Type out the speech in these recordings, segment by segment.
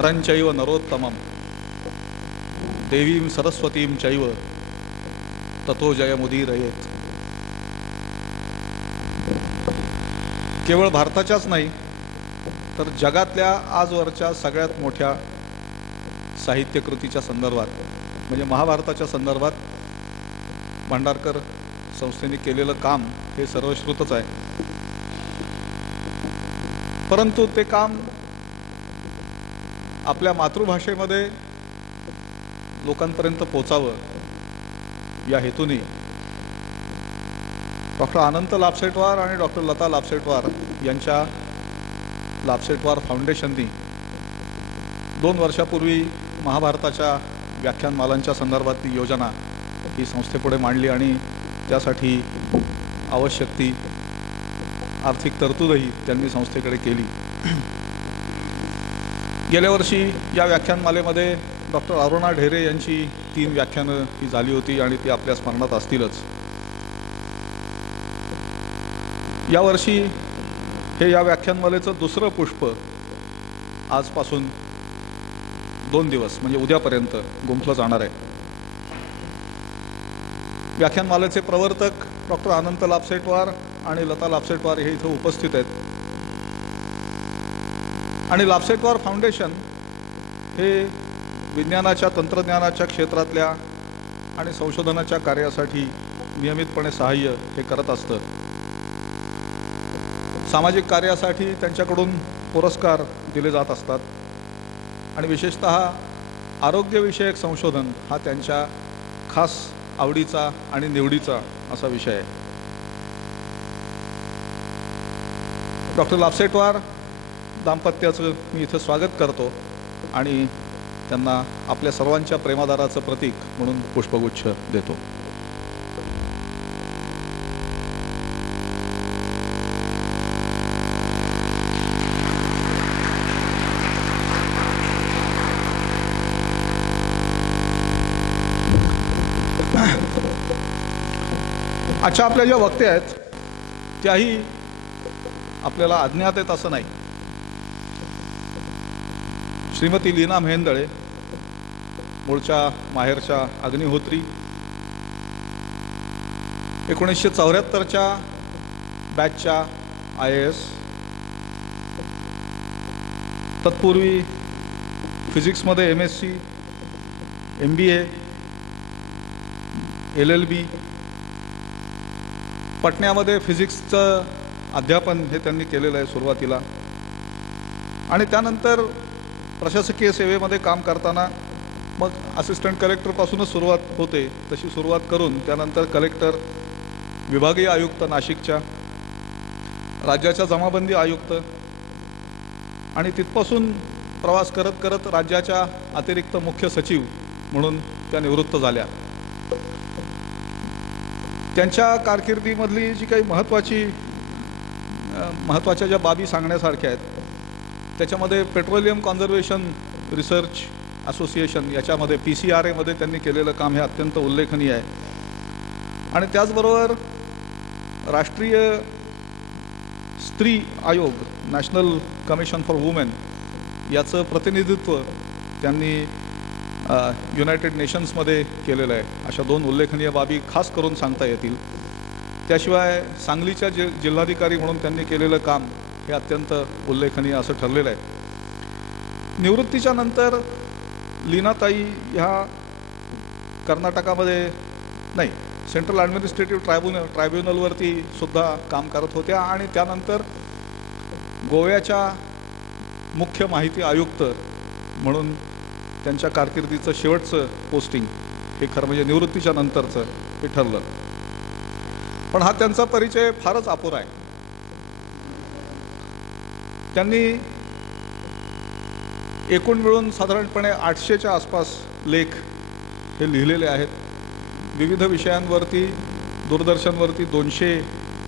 नरंचैव नरोत्तमं देवीं सरस्वतीं चैव ततो जयमुदीरयेत। केवळ भारताच्याच नाही तर जगातल्या आजवरच्या सगळ्यात मोठ्या साहित्यकृतीच्या संदर्भात म्हणजे महाभारताच्या संदर्भात भांडारकर संस्थेने केलेलं काम हे सर्वश्रुतच आहे। परंतु ते काम आपल्या मातृभाषेमध्ये लोकांपर्यंत पोचावं या हेतूने डॉक्टर अनंत लाभसेटवार आणि डॉक्टर लता लाभसेटवार यांच्या लाभसेटवार फाउंडेशननी 2 वर्षापूर्वी महाभारताच्या व्याख्यानमालांच्या संदर्भातली योजना ही संस्थेपुढे मांडली आणि त्यासाठी आवश्यक ती आर्थिक तरतूदही त्यांनी संस्थेकडे केली। गेल्या वर्षी या व्याख्यानमालेमध्ये डॉक्टर अरुणा ढेरे यांची 3 व्याख्यानं ही झाली होती आणि ती आपल्या स्मरणात असतीलच। यावर्षी हे या व्याख्यानमालेचं दुसरं पुष्प आजपासून 2 दिवस म्हणजे उद्यापर्यंत गुंफलं जाणार आहे। व्याख्यानमालेचे प्रवर्तक डॉक्टर अनंत लाभसेटवार आणि लता लाभसेटवार हे इथं उपस्थित आहेत आणि लाभसेटवार फाउंडेशन हे विज्ञानाच्या तंत्रज्ञानाच्या क्षेत्रातल्या आणि संशोधनाच्या कार्यासाठी नियमितपणे सहाय्य हे करत असतं। सामाजिक कार्यासाठी त्यांच्याकडून पुरस्कार दिले जात असतात आणि विशेषतः आरोग्यविषयक संशोधन हा त्यांच्या खास आवडीचा आणि निवडीचा असा विषय आहे। डॉक्टर लाभसेटवार दाम्पत्याचं मी इथं स्वागत करतो आणि त्यांना आपल्या सर्वांच्या प्रेमादाराचं प्रतीक म्हणून पुष्पगुच्छ देतो। आजच्या आपल्या ज्या वक्त्या आहेत त्याही आपल्याला अज्ञात आहेत असं नाही। श्रीमती लीना मेहेंदळे मूळच्या माहेरच्या अग्निहोत्री 1974च्या बॅचच्या IAS, तत्पूर्वी फिजिक्समध्ये MSc, MBA, LLB, पटण्यामध्ये फिजिक्सचं अध्यापन हे त्यांनी केलेलं आहे सुरुवातीला आणि त्यानंतर प्रशासकीय सेवेमध्ये काम करताना मग असिस्टंट कलेक्टरपासूनच सुरुवात होते तशी सुरुवात करून त्यानंतर कलेक्टर, विभागीय आयुक्त नाशिकच्या, राज्याच्या जमाबंदी आयुक्त आणि तिथपासून प्रवास करत करत राज्याच्या अतिरिक्त मुख्य सचिव म्हणून त्या निवृत्त झाल्या। त्यांच्या कारकिर्दीमधली जी काही महत्त्वाच्या ज्या बाबी सांगण्यासारख्या आहेत त्याच्यामध्ये पेट्रोलियम कॉन्झर्वेशन रिसर्च असोसिएशन याच्यामध्ये PCRA मध्ये त्यांनी केलेलं काम हे अत्यंत उल्लेखनीय आहे आणि त्याचबरोबर राष्ट्रीय स्त्री आयोग नॅशनल कमिशन फॉर वुमेन याचं प्रतिनिधित्व त्यांनी युनायटेड नेशन्समध्ये केलेलं आहे। अशा 2 उल्लेखनीय बाबी खास करून सांगता येतील। त्याशिवाय सांगलीच्या जिल्हाधिकारी म्हणून त्यांनी केलेलं काम हे अत्यंत उल्लेखनीय असं ठरलेलं आहे। निवृत्तीच्या नंतर लीनाताई ह्या कर्नाटकामध्ये नाही सेंट्रल ॲडमिनिस्ट्रेटिव्ह ट्रायब्युनलवरती सुद्धा काम करत होत्या आणि त्यानंतर गोव्याच्या मुख्य माहिती आयुक्त म्हणून त्यांच्या कारकिर्दीचं शेवटचं पोस्टिंग हे खरं म्हणजे निवृत्तीच्या नंतरचं हे ठरलं। पण हा त्यांचा परिचय फारच अपुरा आहे। त्यांनी एकूण मिळून साधारणपणे 800च्या आसपास लेख हे लिहिलेले आहेत। विविध विषयांवरती दूरदर्शनवरती 200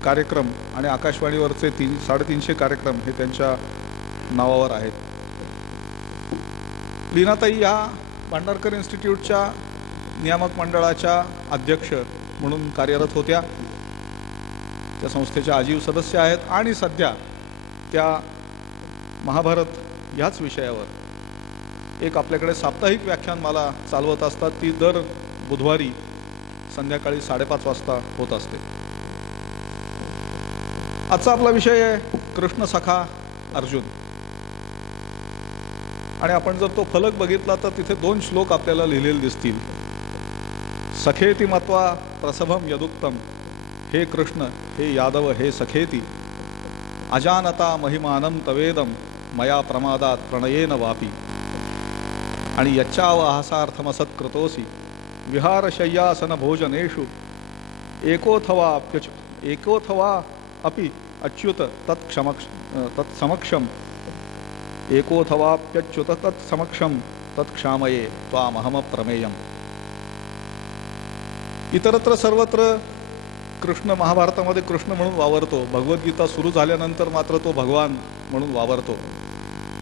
कार्यक्रम आणि आकाशवाणीवरचे 350 कार्यक्रम हे त्यांच्या नावावर आहेत। लीनाताई ह्या भांडारकर इन्स्टिट्यूटच्या नियामक मंडळाच्या अध्यक्ष म्हणून कार्यरत होत्या। त्या संस्थेच्या आजीव सदस्य आहेत आणि सध्या त्या महाभारत ह्याच विषयावर एक आपल्याकडे साप्ताहिक व्याख्यानमाला चालवत असतात, ती दर बुधवारी संध्याकाळी 5:30 वाजता होत असते. आजचा आपला विषय आहे कृष्ण सखा अर्जुन. आणि आपण जर तो फलक बघितला तर तिथे 2 श्लोक आपल्याला लिहिलेले दिसतील. सखेती मत्वा प्रसभम यदुक्तम, हे कृष्ण हे यादव हे सखेती, अजानता महिमानं तवेदम मया प्रमादात प्रणयेन वापी. आणि यच्चावहासार्थमसत्कृतोसी विहारशय्यासन भोजनेषु एकोथवा अपि अच्युत तत्समक्षम एकोथवाप्यच्युत तत्समक्षम तत्क्षामये त्वामहम प्रमेयम. इतरत्र सर्वत्र कृष्ण महाभारतामध्ये कृष्ण म्हणून वावरतो. भगवद्गीता सुरू झाल्यानंतर मात्र तो भगवान म्हणून वावरतो.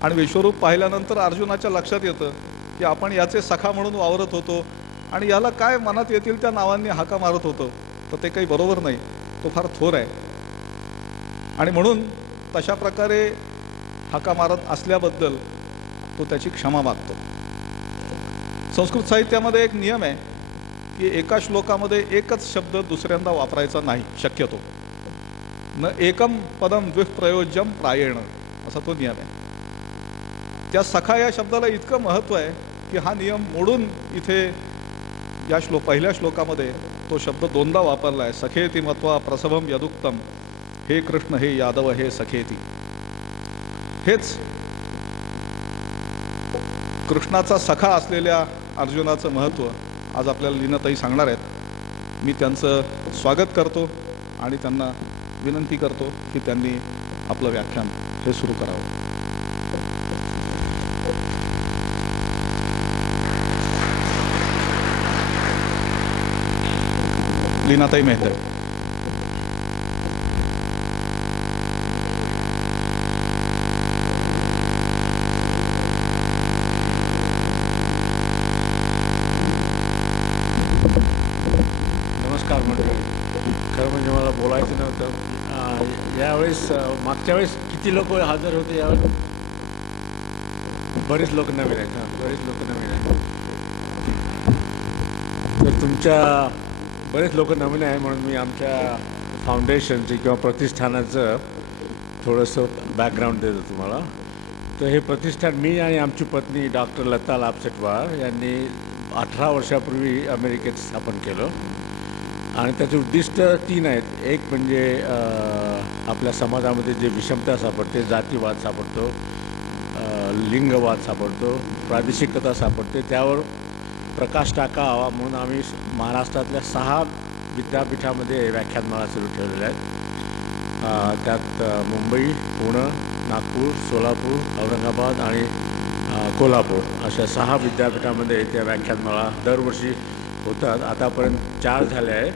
आणि विश्वरूप पाहिल्यानंतर अर्जुनाच्या लक्षात येतं की आपण याचे सखा म्हणून वावरत होतो आणि याला काय मनात येतील त्या नावांनी हाका मारत होतो, तर ते काही बरोबर नाही. तो फार थोर आहे आणि म्हणून तशा प्रकारे हाका मारत असल्याबद्दल तो त्याची क्षमा मागतो. संस्कृत साहित्यामध्ये एक नियम आहे की एका श्लोकामध्ये एकच शब्द दुसऱ्यांदा वापरायचा नाही शक्यतो. न एकम पदम द्विप्रयोज्यम प्रायेण, असा तो नियम आहे. त्या सखा या शब्दाला इतकं महत्त्व आहे की हा नियम मोडून इथे या पहिल्या श्लोकामध्ये तो शब्द 2दा वापरला आहे. सखेती मत्वा प्रसभम यदुक्तम, हे कृष्ण हे यादव हे सखेती. हेच कृष्णाचा सखा असलेल्या अर्जुनाचं महत्त्व आज आपल्याला लीनाताई सांगणार आहेत. मी त्यांचं स्वागत करतो आणि त्यांना विनंती करतो की त्यांनी आपलं व्याख्यान हे सुरू करावं. लीनाताई मेहते. नमस्कार मंडळी. खरं म्हणजे मला बोलायचं नव्हतं यावेळेस. मागच्या वेळेस किती लोक हजर होते यावेळेस? बरेच लोक नवीन आहेत. बरेच लोक नवीन आहेत. तर तुमच्या बरेच लोक नवीन आहे म्हणून मी आमच्या फाउंडेशनचे किंवा प्रतिष्ठानाचं थोडंसं बॅकग्राऊंड देतो तुम्हाला. तर हे प्रतिष्ठान मी आणि आमची पत्नी डॉक्टर लता लाभसेटवार यांनी 18 वर्षापूर्वी अमेरिकेत स्थापन केलं. आणि त्याचे उद्दिष्ट 3 आहेत. एक म्हणजे आपल्या समाजामध्ये जे विषमता सापडते, जातीवाद सापडतो, लिंगवाद सापडतो, प्रादेशिकता सापडते, त्यावर प्रकाश टाकावा म्हणून आम्ही महाराष्ट्रातल्या 6 विद्यापीठामध्ये व्याख्यानमाला सुरू ठेवलेल्या आहेत. त्यात मुंबई, पुणे, नागपूर, सोलापूर, औरंगाबाद आणि कोल्हापूर अशा 6 विद्यापीठामध्ये त्या व्याख्यानमाला दरवर्षी होतात. आतापर्यंत 4 झाले आहे.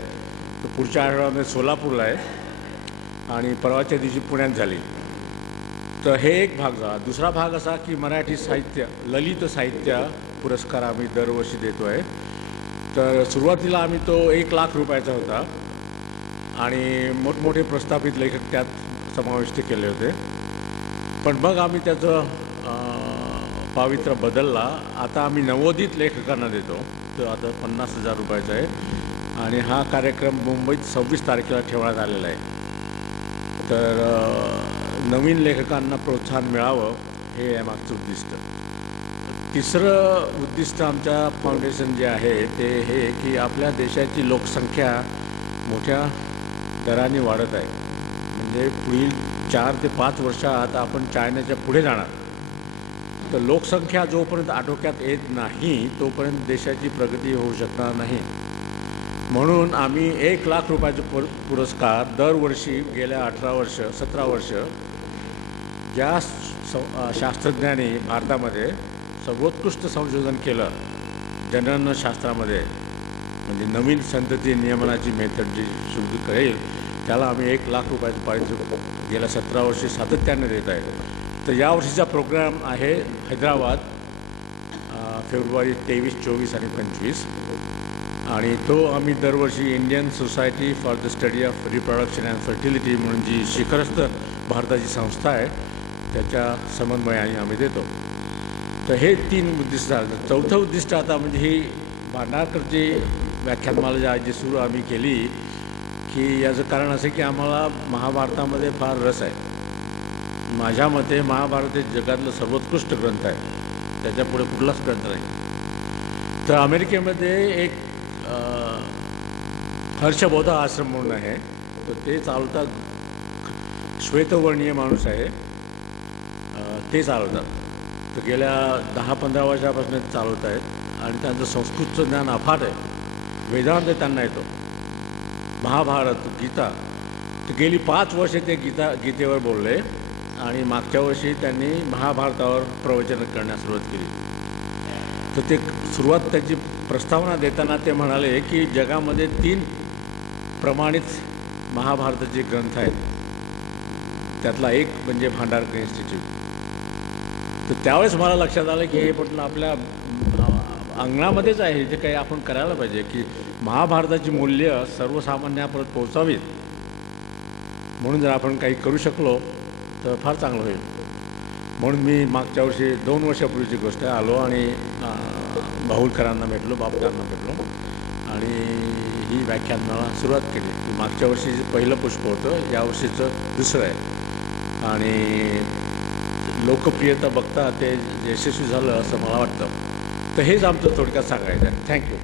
तर पुढच्या आठवड्यामध्ये सोलापूरला आहे आणि परवाच्या दिवशी पुण्यात झाली. तर हे एक भाग झाला. दुसरा भाग असा की मराठी साहित्य, ललित साहित्य पुरस्कार आम्ही दरवर्षी देतो आहे. तर सुरुवातीला आम्ही तो 1 लाख रुपयाचा होता आणि मोठमोठे प्रस्थापित लेखक त्यात समाविष्ट केले होते. पण मग आम्ही त्याचं पावित्र्य बदलला. आता आम्ही नवोदित लेखकांना देतो. तर आता 50,000 रुपयाचा आहे आणि हा कार्यक्रम मुंबईत 26 तारखेला ठेवण्यात आलेला आहे. तर नवीन लेखकांना प्रोत्साहन मिळावं हे आहे मागचं उद्दिष्ट. तिसरं उद्दिष्ट आमच्या फाउंडेशन जे आहे ते हे की आपल्या देशाची लोकसंख्या मोठ्या दराने वाढत आहे. म्हणजे पुढील 4 ते 5 वर्षात आपण चायनाच्या पुढे जाणार. तर लोकसंख्या जोपर्यंत आटोक्यात येत नाही तोपर्यंत देशाची प्रगती होऊ शकणार नाही. म्हणून आम्ही 1 लाख रुपयाचे पुरस्कार दरवर्षी गेल्या 17 वर्ष ज्या शास्त्रज्ञांनी भारतामध्ये सर्वोत्कृष्ट संशोधन केलं जननशास्त्रामध्ये, म्हणजे नवीन संतती नियमनाची मेथड जी सुरू करेल त्याला आम्ही 1 लाख रुपयाचं पारितोषिक गेल्या 17 वर्षी सातत्याने देत आहे. तर यावर्षीचा प्रोग्राम आहे हैदराबाद, फेब्रुवारी 23, 24 आणि 25. आणि तो आम्ही दरवर्षी Indian society for the study of reproduction and fertility म्हणून जी शिखरस्थ भारताची संस्था आहे त्याच्या समन्वयाने आम्ही देतो. तर हे 3 उद्दिष्ट झालं. चौथं उद्दिष्ट आता म्हणजे ही भांडारकरची व्याख्यानमाला जी सुरू आम्ही केली की याचं कारण असं की आम्हाला महाभारतामध्ये फार रस आहे. माझ्या मते महाभारत हे जगातलं सर्वोत्कृष्ट ग्रंथ आहे, त्याच्यापुढे कुठलाच ग्रंथ नाही. तर अमेरिकेमध्ये एक हर्षबोध आश्रम म्हणून आहे, तर ते चालवतात. श्वेतवर्णीय माणूस आहे, ते चालवतात. तर गेल्या 10-15 वर्षापासून ते चालवत आहेत आणि त्यांचं संस्कृतचं ज्ञान अफाट आहे. वेदांत त्यांना येतो, महाभारत, गीता. तर गेली 5 वर्षे ते गीतेवर बोलले आणि मागच्या वर्षी त्यांनी महाभारतावर प्रवचन करण्यास सुरुवात केली. तर ते सुरुवात त्याची प्रस्तावना देताना ते म्हणाले की जगामध्ये 3 प्रमाणित महाभारताचे ग्रंथ आहेत, त्यातला एक म्हणजे भांडारकर इन्स्टिट्यूट. तर त्यावेळेस मला लक्षात आलं की हे म्हटलं आपल्या अंगणामध्येच आहे, जे काही आपण करायला पाहिजे की महाभारताची मूल्य सर्वसामान्यापर्यंत पोहोचावीत. म्हणून जर आपण काही करू शकलो तर फार चांगलं होईल. म्हणून मी मागच्या वर्षी 2 वर्षापूर्वीची गोष्ट आहे, आलो आणि भाऊलकरांना भेटलो, बापटांना भेटलो आणि ही व्याख्यानाला सुरुवात केली. मागच्या वर्षीचं पहिलं पुष्प होतं, यावर्षीचं दुसरं आहे आणि लोकप्रियता बघता ते यशस्वी झालं असं मला वाटतं. तर हेच आमचं थोडक्यात सांगायचं आहे. थँक्यू.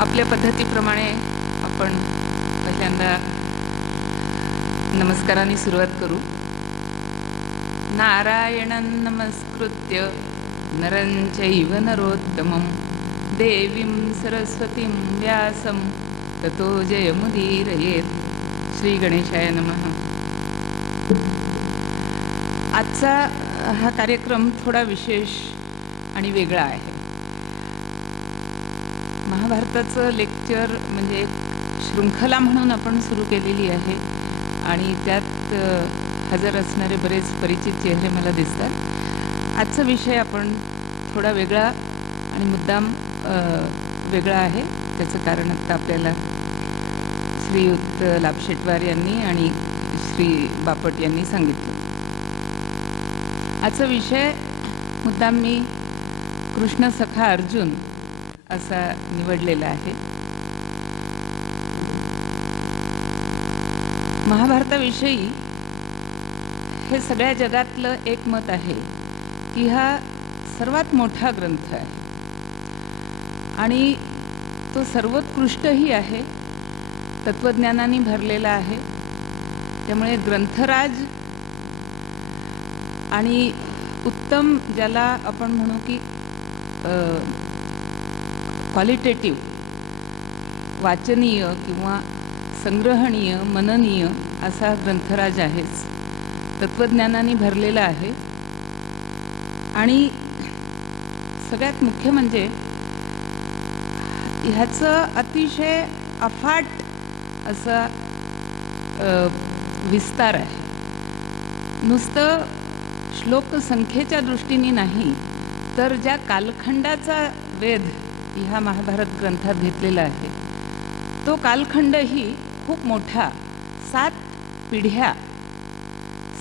आपल्या पद्धतीप्रमाणे आपण पहिल्यांदा नमस्कारांनी सुरुवात करू. नारायणं नमस्कृत्य नरं चैव नरोत्तमं देवीं सरस्वतीं व्यासं ततो जयमुदीरयेत्. श्री गणेशाय नमः. आजचा हा कार्यक्रम थोडा विशेष आणि वेगळा आहे. महाभारताचं लेक्चर म्हणजे एक शृंखला म्हणून आपण सुरू केलेली आहे आणि त्यात हजर असणारे बरेच परिचित चेहरे मला दिसतात. आजचा विषय आपण थोडा वेगळा आणि मुद्दाम वेगळा आहे. त्याचं कारण आता आपल्याला श्रीयुत लाभशेटवार यांनी आणि श्री बापट यांनी सांगितलं. आजचा विषय मुद्दाम मी कृष्ण सखा अर्जुन असा निवडलेला आहे. महाभारताविषयी हे सगळ्या जगातलं एक मत आहे की हा सर्वात मोठा ग्रंथ आहे आणि तो सर्वोत्कृष्टही आहे, तत्वज्ञानाने भरलेला आहे. त्यामुळे ग्रंथराज आणि उत्तम, ज्याला आपण म्हणू की क्वालिटेटिव्ह, वाचनीय किंवा संग्रहणीय, मननीय असा ग्रंथराज आहेच. तत्वज्ञानाने भरलेला आहे आणि सगळ्यात मुख्य म्हणजे ह्याचं अतिशय अफाट असा विस्तार आहे. नुसतं श्लोक संख्येच्या दृष्टीने नाही, तर ज्या कालखंडाचा वेध ह्या महाभारत ग्रंथात घेतलेला आहे तो कालखंडही खूप मोठा. 7 पिढ्या,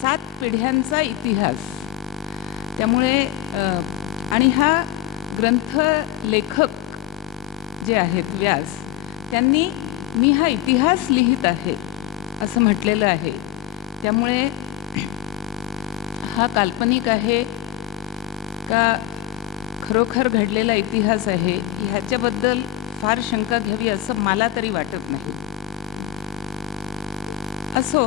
7 पिढ्यांचा इतिहास. त्यामुळे आणि हा ग्रंथ लेखक जे आहेत व्यास, त्यांनी मी हा इतिहास लिहित आहे असं म्हटलेलं आहे. त्यामुळे हा काल्पनिक आहे का खरोखर घडलेला इतिहास आहे ह्याच्याबद्दल फार शंका घ्यावी असं मला तरी वाटत नाही. असो,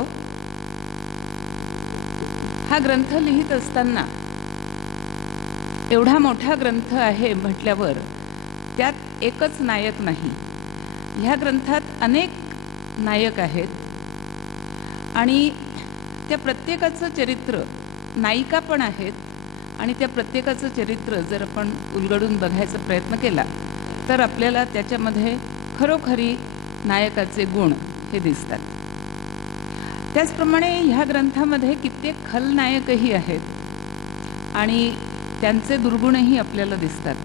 हा ग्रंथ लिहित असताना एवढा मोठा ग्रंथ आहे म्हटल्यावर त्यात एकच नायक नाही. ह्या ग्रंथात अनेक नायक आहेत आणि त्या प्रत्येकाचं चरित्र, नायिका पण आहेत आणि त्या प्रत्येकाचं चरित्र जर आपण उलगडून बघायचा प्रयत्न केला तर आपल्याला त्याच्यामध्ये खरोखरी नायकाचे गुण हे दिसतात. त्याचप्रमाणे ह्या ग्रंथामध्ये कित्येक खलनायकही आहेत आणि त्यांचे दुर्गुणही आपल्याला दिसतात.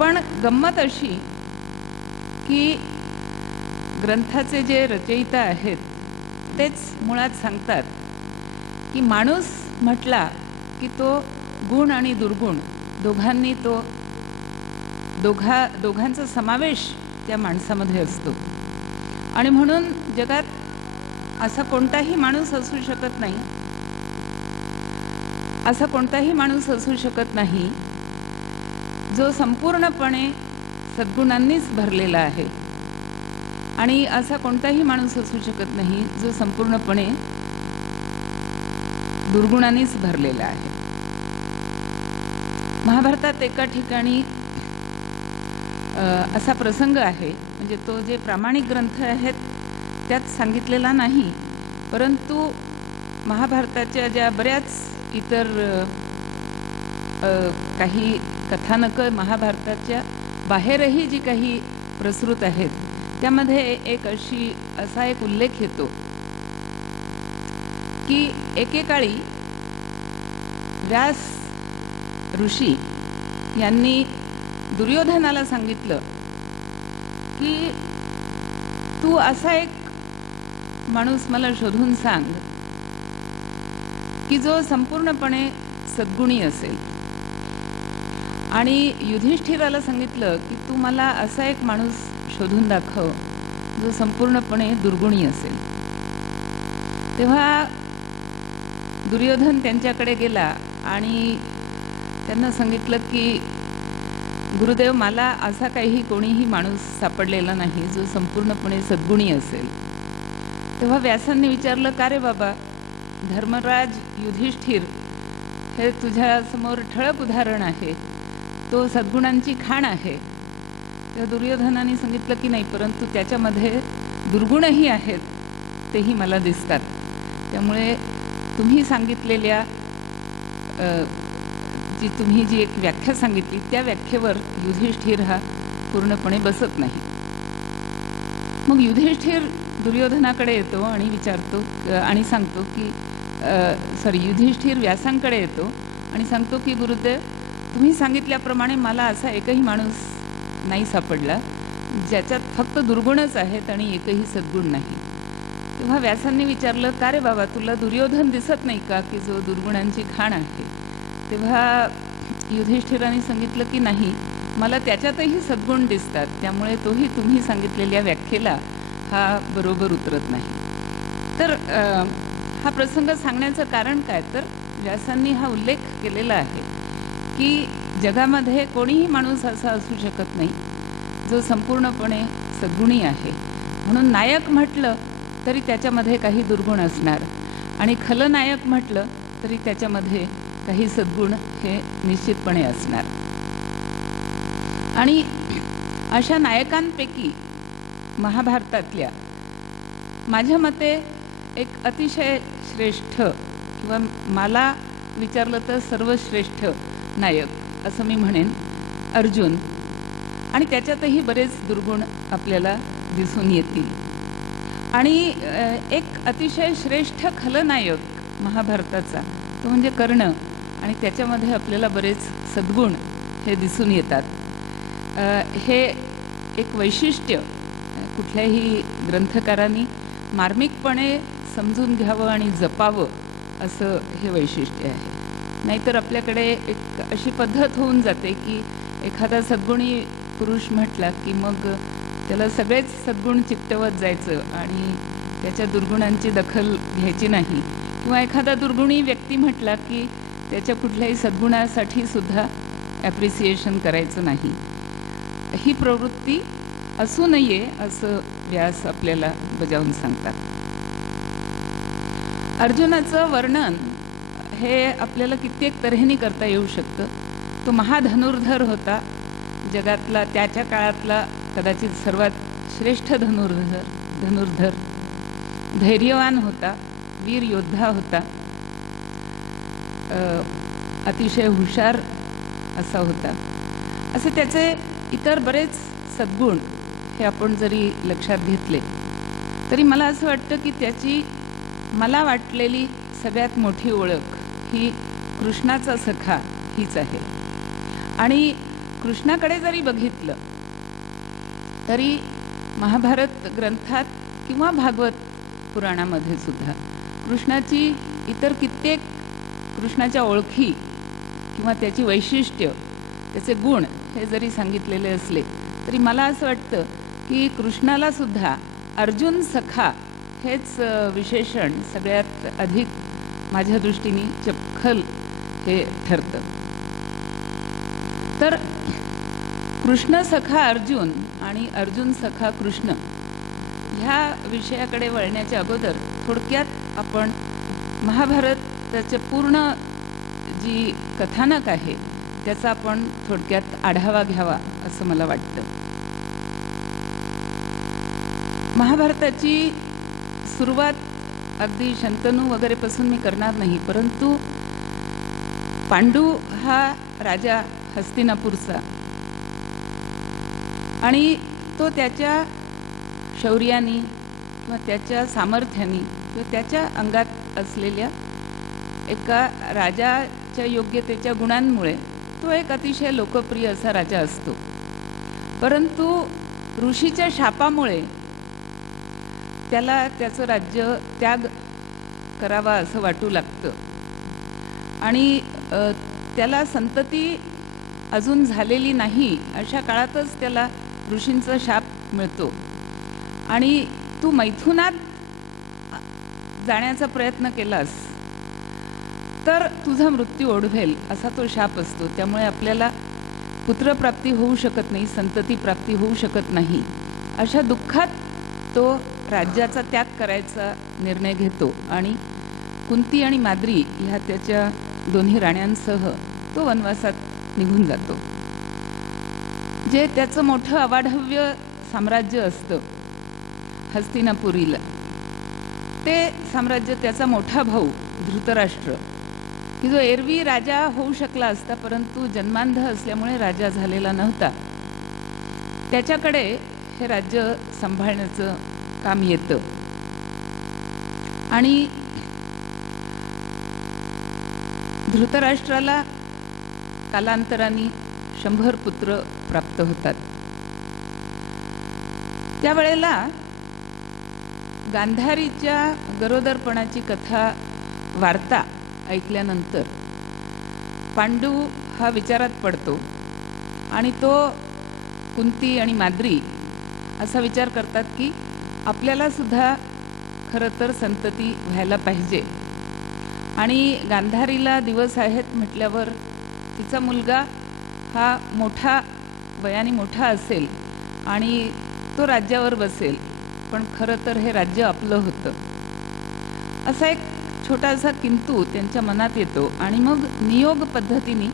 पण गंमत अशी की ग्रंथाचे जे रचयिता आहेत तेच मुळात सांगतात की माणूस म्हटला की तो गुण आणि दुर्गुण दोघांचा समावेश त्या माणसामध्ये असतो आणि म्हणून जगात असा कोणताही माणूस असू शकत नाही जो संपूर्णपणे सद्गुणांनीच भरलेला आहे आणि असा कोणताही माणूस असू शकत नाही जो संपूर्णपणे दुर्गुणांनीच भरलेला आहे. महाभारतात एका ठिकाणी असा प्रसंग आहे, म्हणजे तो जे प्रामाणिक ग्रंथ आहेत त्यात सांगितलेला नाही, परंतु महाभारताच्या ज्या बऱ्याच इतर काही कथानकं महाभारताच्या बाहेरही जी काही प्रसृत आहेत त्यामध्ये असा एक उल्लेख येतो की एकेकाळी व्यास ऋषी यांनी दुर्योधनाला सांगितलं की तू असा एक माणूस मला शोधून सांग की जो संपूर्णपणे सद्गुणी असेल, आणि युधिष्ठिराला सांगितलं की तू मला असा एक माणूस शोधून दाखव जो संपूर्णपणे दुर्गुणी असेल. तेव्हा दुर्योधन त्यांच्याकडे गेला आणि त्यांना सांगितलं की गुरुदेव, मला असा कोणीही माणूस सापडलेला नाही जो संपूर्णपणे सद्गुणी असेल. तेव्हा व्यासांनी विचारलं, का रे बाबा, धर्मराज युधिष्ठिर हे तुझ्या समोर ठळक उदाहरण आहे, तो सद्गुणांची खाण आहे. तेव्हा दुर्योधनाने सांगितलं की नाही, परंतु त्याच्यामध्ये दुर्गुणही आहेत, तेही मला दिसतात. त्यामुळे तुम्ही सांगितलेल्या तुम्ही जी एक व्याख्या सांगितली त्या व्याख्येवर युधिष्ठिर हा पूर्णपणे बसत नाही. मग युधिष्ठिर दुर्योधनाकडे येतो आणि विचारतो आणि सांगतो की युधिष्ठिर व्यासांकडे येतो आणि सांगतो की गुरुदेव, तुम्ही सांगितल्याप्रमाणे मला असा एकही माणूस नाही सापडला ज्याच्यात फक्त दुर्गुणच आहेत आणि एकही सद्गुण नाही. तेव्हा व्यासांनी विचारलं, का रे बाबा, तुला दुर्योधन दिसत नाही का की जो दुर्गुणांची खाण आहे? तेव्हा युधिष्ठिराने सांगितलं की नाही, मला त्याच्यातही सद्गुण दिसतात, त्यामुळे तोही तुम्ही सांगितलेल्या व्याख्येला हा बरोबर उतरत नाही. तर हा प्रसंग सांगण्याचं कारण काय, तर व्यासांनी हा उल्लेख केलेला आहे की जगामध्ये कोणीही माणूस असा असू शकत नाही जो संपूर्णपणे सद्गुणी आहे. म्हणून नायक म्हटलं तरी त्याच्यामध्ये काही दुर्गुण असणार आणि खलनायक म्हटलं तरी त्याच्यामध्ये काही सद्गुण हे निश्चितपणे असणार. आणि अशा नायकांपैकी महाभारतातल्या माझ्या मते एक अतिशय श्रेष्ठ, किंवा मला विचारलं तर सर्वश्रेष्ठ नायक असं मी म्हणेन, अर्जुन. आणि त्याच्यातही बरेच दुर्गुण आपल्याला दिसून येतील. आणि एक अतिशय श्रेष्ठ खलनायक महाभारताचा तो म्हणजे कर्ण, आणि त्याच्यामध्ये आपल्याला बरेच सद्गुण हे दिसून येतात. हे एक वैशिष्ट्य कुठल्याही ग्रंथकारांनी मार्मिकपणे समजून घ्यावं आणि जपावं असं हे वैशिष्ट्य आहे. नाहीतर आपल्याकडे एक अशी पद्धत होऊन जाते की एखादा सद्गुणी पुरुष म्हटला की मग त्याला सगळेच सद्गुण चिकटवत जायचं आणि त्याच्या दुर्गुणांची दखल घ्यायची नाही, किंवा एखादा दुर्गुणी व्यक्ती म्हटला की त्याच्या कुठल्याही सद्गुणासाठी सुद्धा ॲप्रिसिएशन करायचं नाही. ही प्रवृत्ती असू नये असं व्यास आपल्याला बजावून सांगतात. अर्जुनाचं वर्णन हे आपल्याला कित्येक तऱ्हेने करता येऊ शकतं. तो महाधनुर्धर होता, जगातला त्याच्या काळातला कदाचित सर्वात श्रेष्ठ धनुर्धर, धैर्यवान होता, वीर योद्धा होता, अतिशय हुशार असा होता. असे त्याचे इतर बरेच सद्गुण हे आपण जरी लक्षात घेतले तरी मला असं वाटतं की त्याची मला वाटलेली सगळ्यात मोठी ओळख ही कृष्णाचा सखा हीच आहे. आणि कृष्णाकडे जरी बघितलं तरी महाभारत ग्रंथात किंवा भागवत पुराणामध्ये सुद्धा कृष्णाची इतर कित्येक कृष्णाच्या ओळखी किंवा त्याची वैशिष्ट्य, त्याचे गुण हे जरी सांगितलेले असले तरी मला असं वाटतं की कृष्णाला सुद्धा अर्जुन सखा हेच विशेषण सगळ्यात अधिक माझ्या दृष्टीने चपखल हे ठरतं. तर कृष्ण सखा अर्जुन आणि अर्जुन सखा कृष्ण ह्या विषयाकडे वळण्याच्या अगोदर थोडक्यात आपण महाभारताचे पूर्ण जी कथानक आहे त्याचा आपण थोडक्यात आढावा घ्यावा असं मला वाटतं. महाभारताची सुरुवात अगदी शंतनू वगैरेपासून मी करणार नाही, परंतु पांडू हा राजा हस्तिनापूरचा आणि तो त्याच्या शौर्याने किंवा त्याच्या सामर्थ्याने किंवा त्याच्या अंगात असलेल्या एका राजाच्या योग्यतेच्या गुणांमुळे तो एक अतिशय लोकप्रिय असा राजा असतो. परंतु ऋषीच्या शापामुळे त्याला त्याचं राज्य त्याग करावा असं वाटू लागतं आणि त्याला संतती अजून झालेली नाही अशा काळातच त्याला ऋषींचा शाप मिळतो आणि तू मैथुनात जाण्याचा प्रयत्न केलास तर तुझा मृत्यू ओढवेल असा तो शाप असतो. त्यामुळे आपल्याला पुत्रप्राप्ती होऊ शकत नाही, संतती प्राप्ती होऊ शकत नाही. अशा दुःखात तो राज्याचा त्याग करायचा निर्णय घेतो आणि कुंती आणि माद्री ह्या त्याच्या दोन्ही राण्यांसह तो वनवासात निघून जातो. जे त्याचं मोठं अवाढव्य साम्राज्य असतं हस्तिनापुरीला, ते साम्राज्य त्याचा मोठा भाऊ धृतराष्ट्र, की जो एरवी राजा होऊ शकला असता परंतु जन्मांध असल्यामुळे राजा झालेला नव्हता, त्याच्याकडे हे राज्य सांभाळण्याचं काम येतं. आणि धृतराष्ट्राला कालांतराने 100 पुत्र प्राप्त होतात. त्यावेळेला गांधारीच्या गरोदरपणाची कथा वार्ता ऐकल्यानंतर पांडू हा विचारात पडतो आणि तो कुंती आणि माद्री असा विचार करतात की आपल्याला सुद्धा खरं तर संतती व्हायला पाहिजे आणि गांधारीला दिवस आहेत म्हटल्यावर तिचा मुलगा हा मोठा वयाने मोठा असेल आणि तो राज्यावर बसेल, पण खरं तर हे राज्य आपलं होतं असा एक छोटासा किंतु त्यांच्या मनात येतो आणि मग नियोग पद्धतीने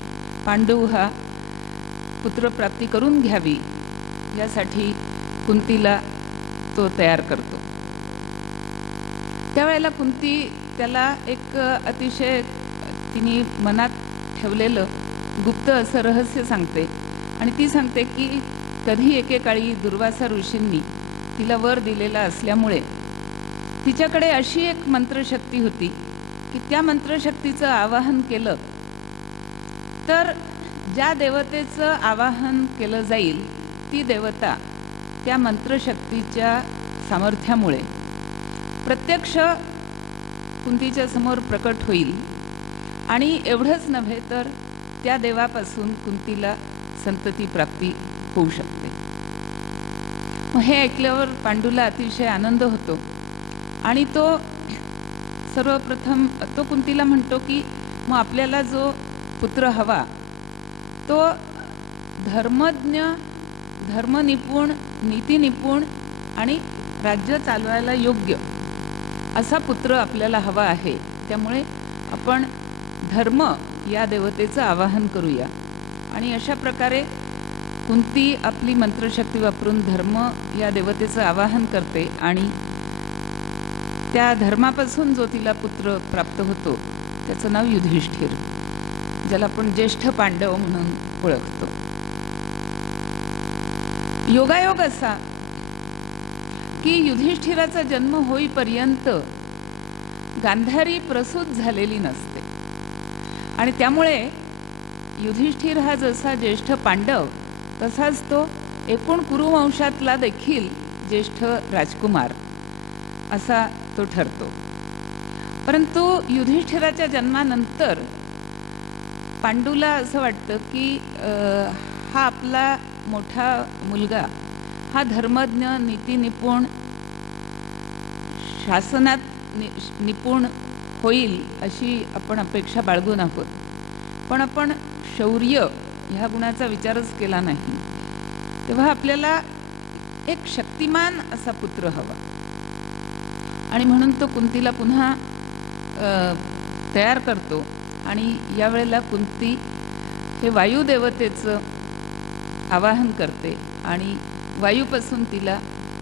पांडू हा पुत्रप्राप्ती करून घ्यावी यासाठी कुंतीला तो तयार करतो. त्यावेळेला कुंती त्याला एक अतिशय तिने मनात ठेवलेलं गुप्त असं रहस्य सांगते आणि ती सांगते की कधी एकेकाळी दुर्वासा ऋषींनी तिला वर दिलेला असल्यामुळे तिच्याकडे अशी एक मंत्रशक्ती होती की त्या मंत्रशक्तीचं आवाहन केलं तर ज्या देवतेचं आवाहन केलं जाईल ती देवता त्या मंत्रशक्तीच्या सामर्थ्यामुळे प्रत्यक्ष कुंतीच्या समोर प्रकट होईल आणि एवढंच नव्हे तर त्या देवापासून कुंतीला संतती प्राप्ती होऊ शकते. मग हे ऐकल्यावर पांडूला अतिशय आनंद होतो आणि तो सर्वप्रथम तो कुंतीला म्हणतो की मग आपल्याला जो पुत्र हवा तो धर्मज्ञ, धर्मनिपुण, नीतिनिपुण आणि राज्य चालवायला योग्य असा पुत्र आपल्याला हवा आहे. त्यामुळे आपण धर्म या देवतेचं आवाहन करूया. आणि अशा प्रकारे कुंती आपली मंत्रशक्ती वापरून धर्म या देवतेचं आवाहन करते आणि त्या धर्मापासून जो तिला पुत्र प्राप्त होतो त्याचं नाव युधिष्ठिर, ज्याला आपण ज्येष्ठ पांडव म्हणून ओळखतो. योगायोग असा की युधिष्ठिराचा जन्म होईपर्यंत गांधारी प्रसूत झालेली नसते आणि त्यामुळे युधिष्ठिर हा जसा ज्येष्ठ पांडव तसाच तो एकूण कुरुवंशातला देखील ज्येष्ठ राजकुमार असा तो ठरतो. परंतु युधिष्ठिराच्या जन्मानंतर पांडूला असं वाटतं की हा आपला मोठा मुलगा हा धर्मज्ञ, नीतिनिपुण, शासनात निपुण होईल अशी आपण अपेक्षा बाळगून आहोत. पण आपण शौर्य ह्या गुणाचा विचारच केला नाही. तेव्हा आपल्याला एक शक्तिमान असा पुत्र हवा आणि म्हणून तो कुंतीला पुन्हा तयार करतो. आणि यावेळेला कुंती हे वायुदेवतेचं आवाहन करते आणि वायूपासून तिला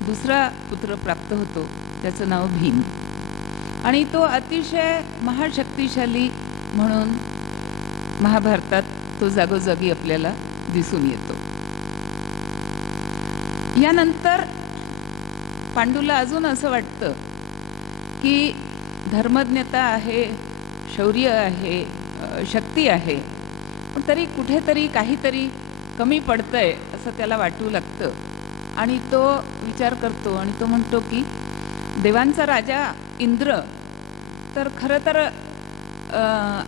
दुसरा पुत्र प्राप्त होतो, त्याचं नाव भीम. आणि तो अतिशय महाशक्तिशाली म्हणून महाभारतात तो जागोजागी आपल्याला दिसून येतो. यानंतर पांडूला अजून असं वाटतं की धर्मज्ञता आहे, शौर्य आहे, शक्ती आहे, पण तरी कुठेतरी काहीतरी कमी पडतंय असं त्याला वाटू लागतं. आणि तो विचार करतो आणि तो म्हणतो की देवांचा राजा इंद्र तर खरं तर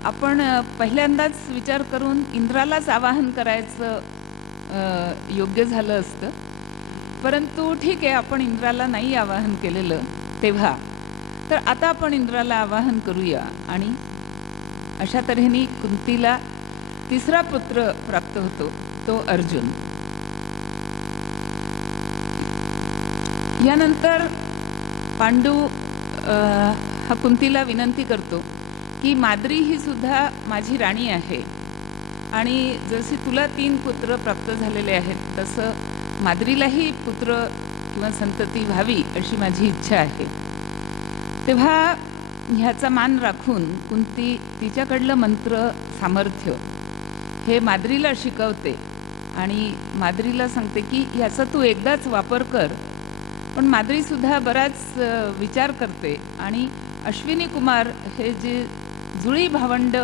आपण पहिल्यांदाच विचार करून इंद्रालाच आवाहन करायचं योग्य झालं असतं. परंतु ठीक आहे, आपण इंद्राला नाही आवाहन केलेलं तेव्हा, तर आता आपण इंद्राला आवाहन करूया. आणि अशा तऱ्हेने कुंतीला तिसरा पुत्र प्राप्त होतो, तो अर्जुन. यानंतर पांडू हा कुंतीला विनंती करतो की माद्री ही सुद्धा माझी राणी आहे आणि जसे तुला 3 पुत्र प्राप्त झालेले आहेत तसं माद्रीलाही पुत्र किंवा संतती व्हावी अशी माझी इच्छा आहे. तेव्हा ह्याचा मान राखून कुंती तिच्याकडलं मंत्र सामर्थ्य हे माद्रीला शिकवते आणि माद्रीला सांगते की ह्याचा तू एकदाच वापर कर. पण माद्रीसुद्धा बराच विचार करते आणि अश्विनी कुमार हे जे जुळी भावंड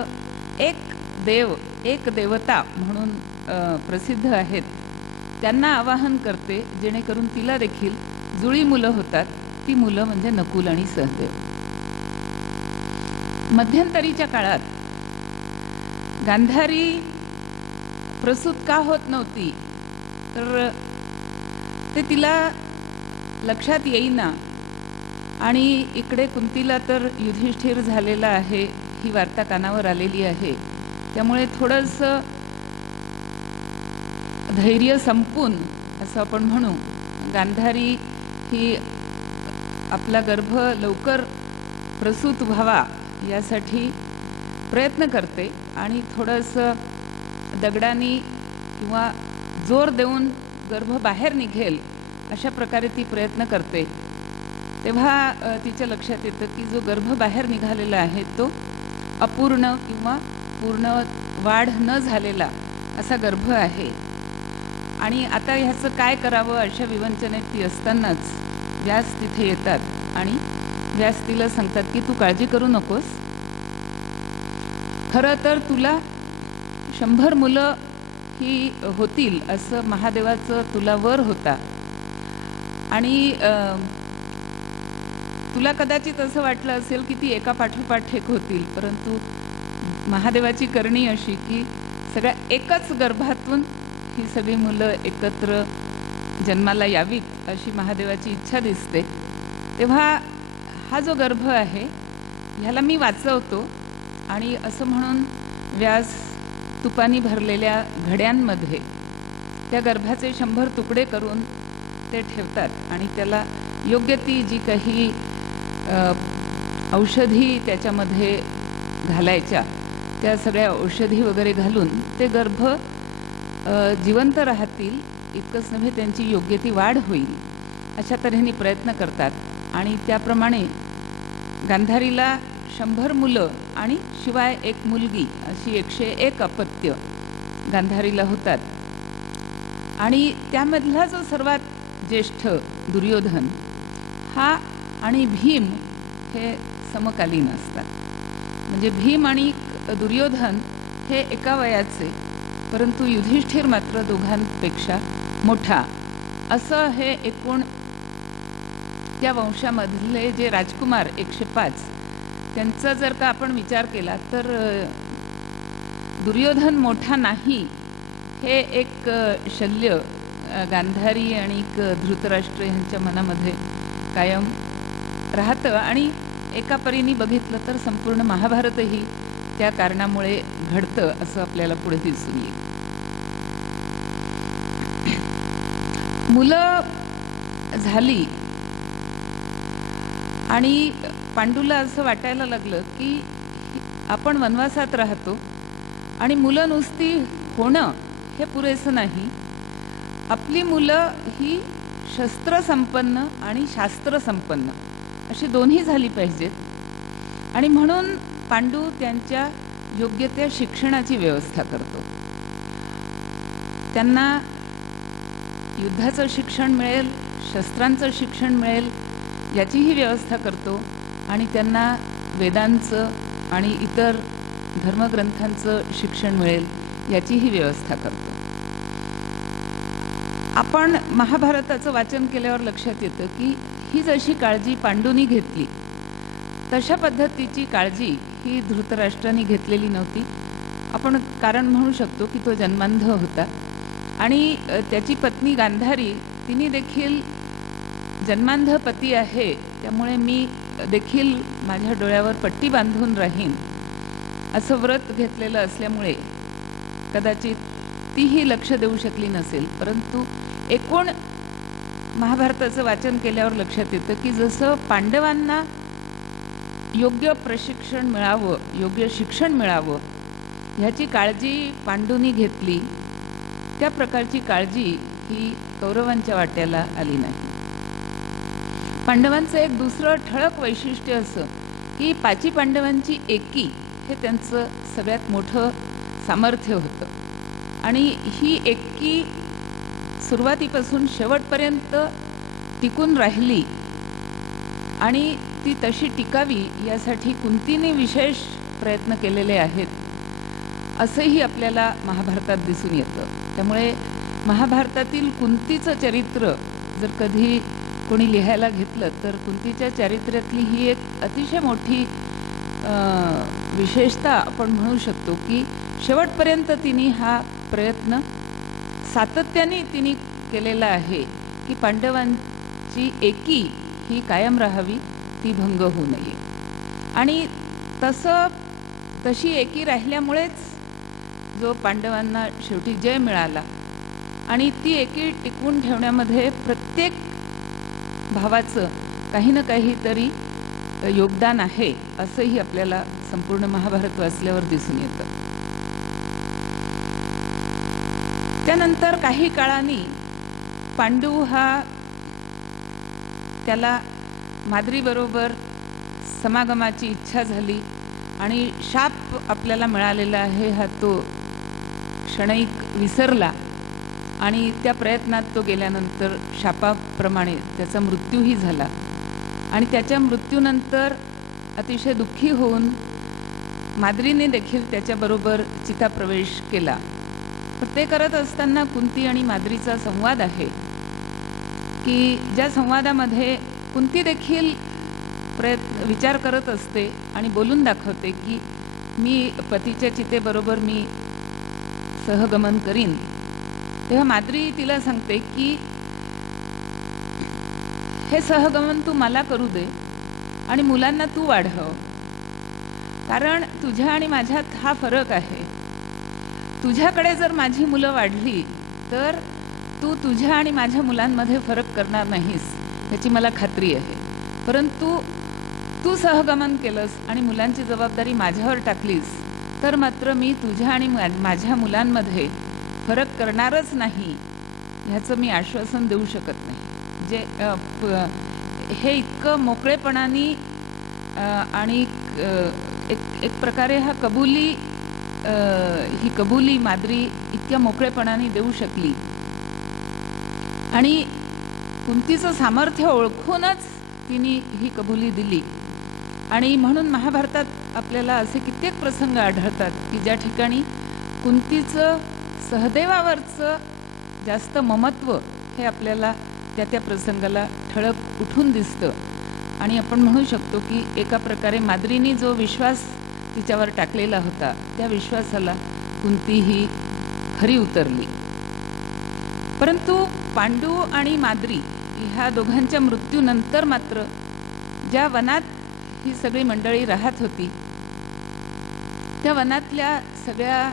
एक देव एक देवता म्हणून प्रसिद्ध आहेत त्यांना आवाहन करते, जेणेकरून तिला देखील जुळी मुलं होतात. ती मुलं म्हणजे नकुल आणि सहदेव. मध्यंतरीच्या काळात गांधारी प्रसूत का होत नव्हती तर ते तिला लक्षात येईना. आणि इकडे कुंतीला तर युधिष्ठिर झालेला आहे ही वार्ता कानावर आलेली आहे. त्यामुळे थोडंसं धैर्य संपून असं आपण म्हणू, गांधारी ही आपला गर्भ लवकर प्रसूत व्हावा यासाठी प्रयत्न करते आणि थोडंसं दगडांनी किंवा जोर देऊन गर्भ बाहेर निघेल अशा प्रकारे ती प्रयत्न करते. तेव्हा तिच्या लक्षात येतं की जो गर्भ बाहेर निघालेला आहे तो अपूर्ण किंवा पूर्ण वाढ न झालेला असा गर्भ आहे. आणि आता ह्याचं काय करावं अशा विवंचनेत ती असतानाच व्यास तिथे येतात आणि व्यास तिला सांगतात की तू काळजी करू नकोस, खरं तर तुला 100 मुलं ही होतील असं महादेवाचं तुला वर होता. आणि तुला कदाचित असं वाटलं असेल की ती एका पाठोपाठ एक होतील, परंतु महादेवाची करणी अशी की सगळ्या एकच गर्भातून ही सगळी मुलं एकत्र जन्माला यावीत अशी महादेवाची इच्छा दिसते. तेव्हा हा जो गर्भ आहे ह्याला मी वाचवतो आणि असं म्हणून व्यास तुपानी भरलेल्या घड्यांमध्ये त्या गर्भाचे 100 तुकडे करून ते ठेवतात आणि त्याला योग्य ती जी काही औषधी त्याच्यामध्ये घालायच्या त्या सगळ्या औषधी वगैरे घालून ते गर्भ जिवंत राहतील, इतकंच नव्हे त्यांची योग्य ती वाढ होईल अशा तऱ्हेने प्रयत्न करतात. आणि त्याप्रमाणे गांधारीला 100 मुलं आणि शिवाय एक मुलगी अशी 101 अपत्य गांधारीला होतात. आणि त्यामधला जो सर्वात ज्येष्ठ दुर्योधन हा आणि भीम हे समकालीन असतात. म्हणजे भीम आणि दुर्योधन हे एका वयाचे, परंतु युधिष्ठिर मात्र दोघांपेक्षा मोठा, असं हे एकूण त्या वंशामधले जे राजकुमार 105 त्यांचा जर का आपण विचार केला तर दुर्योधन मोठा नाही हे एक शल्य गांधारी आणि धृतराष्ट्र यांच्या मनामध्ये कायम राहतं. आणि एका परीने बघितलं तर संपूर्ण महाभारतही त्या कारणामुळे घडतं असं आपल्याला पुढे दिसून येईल. मुलं झाली आणि पांडूला असं वाटायला लागलं की आपण वनवासात राहतो आणि मुलं नुसती होणं हे पुरेसं नाही, आपली मुलं ही शस्त्रसंपन्न आणि शास्त्रसंपन्न अशी दोन्ही झाली पाहिजेत. आणि म्हणून पांडू त्यांच्या योग्य त्या शिक्षणाची व्यवस्था करतो. त्यांना युद्धाचं शिक्षण मिळेल, शस्त्रांचं शिक्षण मिळेल याचीही व्यवस्था करतो आणि त्यांना वेदांचं आणि इतर धर्मग्रंथांचं शिक्षण मिळेल याचीही व्यवस्था करतो. आपण महाभारताचं वाचन केल्यावर लक्षात येतं की ही जशी काळजी पांडूंनी घेतली तशा पद्धतीची काळजी ही धृतराष्ट्राने घेतलेली नव्हती. आपण कारण म्हणू शकतो की तो जन्मांध होता आणि त्याची पत्नी गांधारी तिने देखील जन्मांध पती आहे त्यामुळे मी देखील माझ्या डोळ्यावर पट्टी बांधून राहीन असं व्रत घेतलेलं असल्यामुळे कदाचित तीही लक्ष देऊ शकली नसेल. परंतु एकूण महाभारताचं वाचन केल्यावर लक्षात येतं की जसं पांडवांना योग्य प्रशिक्षण मिळावं, योग्य शिक्षण मिळावं ह्याची काळजी पांडूंनी घेतली, त्या प्रकारची काळजी ही कौरवांच्या वाट्याला आली नाही. पांडवांचं एक दुसरं ठळक वैशिष्ट्य असं की 5 पांडवांची एकी हे त्यांचं सगळ्यात मोठं सामर्थ्य होतं आणि ही एकी सुरुवातीपासून शेवटपर्यंत टिकून राहिली आणि ती तशी टिकावी यासाठी कुंतीने विशेष प्रयत्न केलेले आहेत असंही आपल्याला महाभारतात दिसून येतं. त्यामुळे महाभारतातील कुंतीचं चरित्र जर कधी कोणी लिहायला घेतलं तर कुंतीच्या चारित्र्यातली ही एक अतिशय मोठी विशेषता आपण म्हणू शकतो की शेवटपर्यंत तिने हा प्रयत्न सातत्याने तिने केलेला आहे की पांडवांची एकी ही कायम राहावी, ती भंग होऊ नये. आणि तशी एकी राहिल्यामुळेच जो पांडवांना शेवटी जय मिळाला आणि ती एकी टिकवून ठेवण्यामध्ये प्रत्येक भावाचं काही ना काहीतरी योगदान आहे असंही आपल्याला संपूर्ण महाभारत वाचल्यावर दिसून येतं. त्यानंतर काही काळाने पांडू हा त्याला माद्रीबरोबर समागमाची इच्छा झाली आणि शाप आपल्याला मिळालेला आहे हा तो क्षणिक विसरला आणि त्या प्रयत्नात तो गेल्यानंतर शापाप्रमाणे त्याचा मृत्यूही झाला आणि त्याच्या मृत्यूनंतर अतिशय दुःखी होऊन माद्रीने देखील त्याच्याबरोबर चिताप्रवेश केला. तर ते करत असताना कुंती आणि माद्रीचा संवाद आहे की ज्या संवादामध्ये कुंती देखील विचार करत असते आणि बोलून दाखवते की मी पतीच्या चितेबरोबर मी सहगमन करीन. तेव्हा माद्री तिला सांगते की हे सहगमन तू मला करू दे आणि मुलांना तू वाढव कारण तुझ्या आणि माझ्यात हा फरक आहे. तुझ्याकडे जर माझी मुलं वाढली तर तू तुझ्या आणि माझ्या मुलांमध्ये फरक करणार नाहीस याची मला खात्री आहे. परंतु तू सहगमन केलंस आणि मुलांची जबाबदारी माझ्यावर टाकलीस तर मात्र मी तुझ्या आणि माझ्या मुलांमध्ये फरक करणारच नाही ह्याचं मी आश्वासन देऊ शकत नाही. जे हे इतकं मोकळेपणाने आणि एक प्रकारे ही कबुली माद्री इतक्या मोकळेपणाने देऊ शकली आणि कुंतीचं सामर्थ्य ओळखूनच तिने ही कबुली दिली. आणि म्हणून महाभारतात आपल्याला असे कित्येक प्रसंग आढळतात की ज्या ठिकाणी कुंतीचं सहदेवावरचं जास्त ममत्व हे आपल्याला त्या प्रसंगाला ठळक उठून दिसतं. आणि आपण म्हणू शकतो की एका प्रकारे माद्रीने जो विश्वास तिच्यावर टाकलेला होता त्या विश्वासाला कुंती ही खरी उतरली. परंतु पांडू आणि माद्री ह्या दोघांच्या मृत्यूनंतर मात्र ज्या वनात ही सगळी मंडळी राहत होती त्या वनातल्या सगळ्या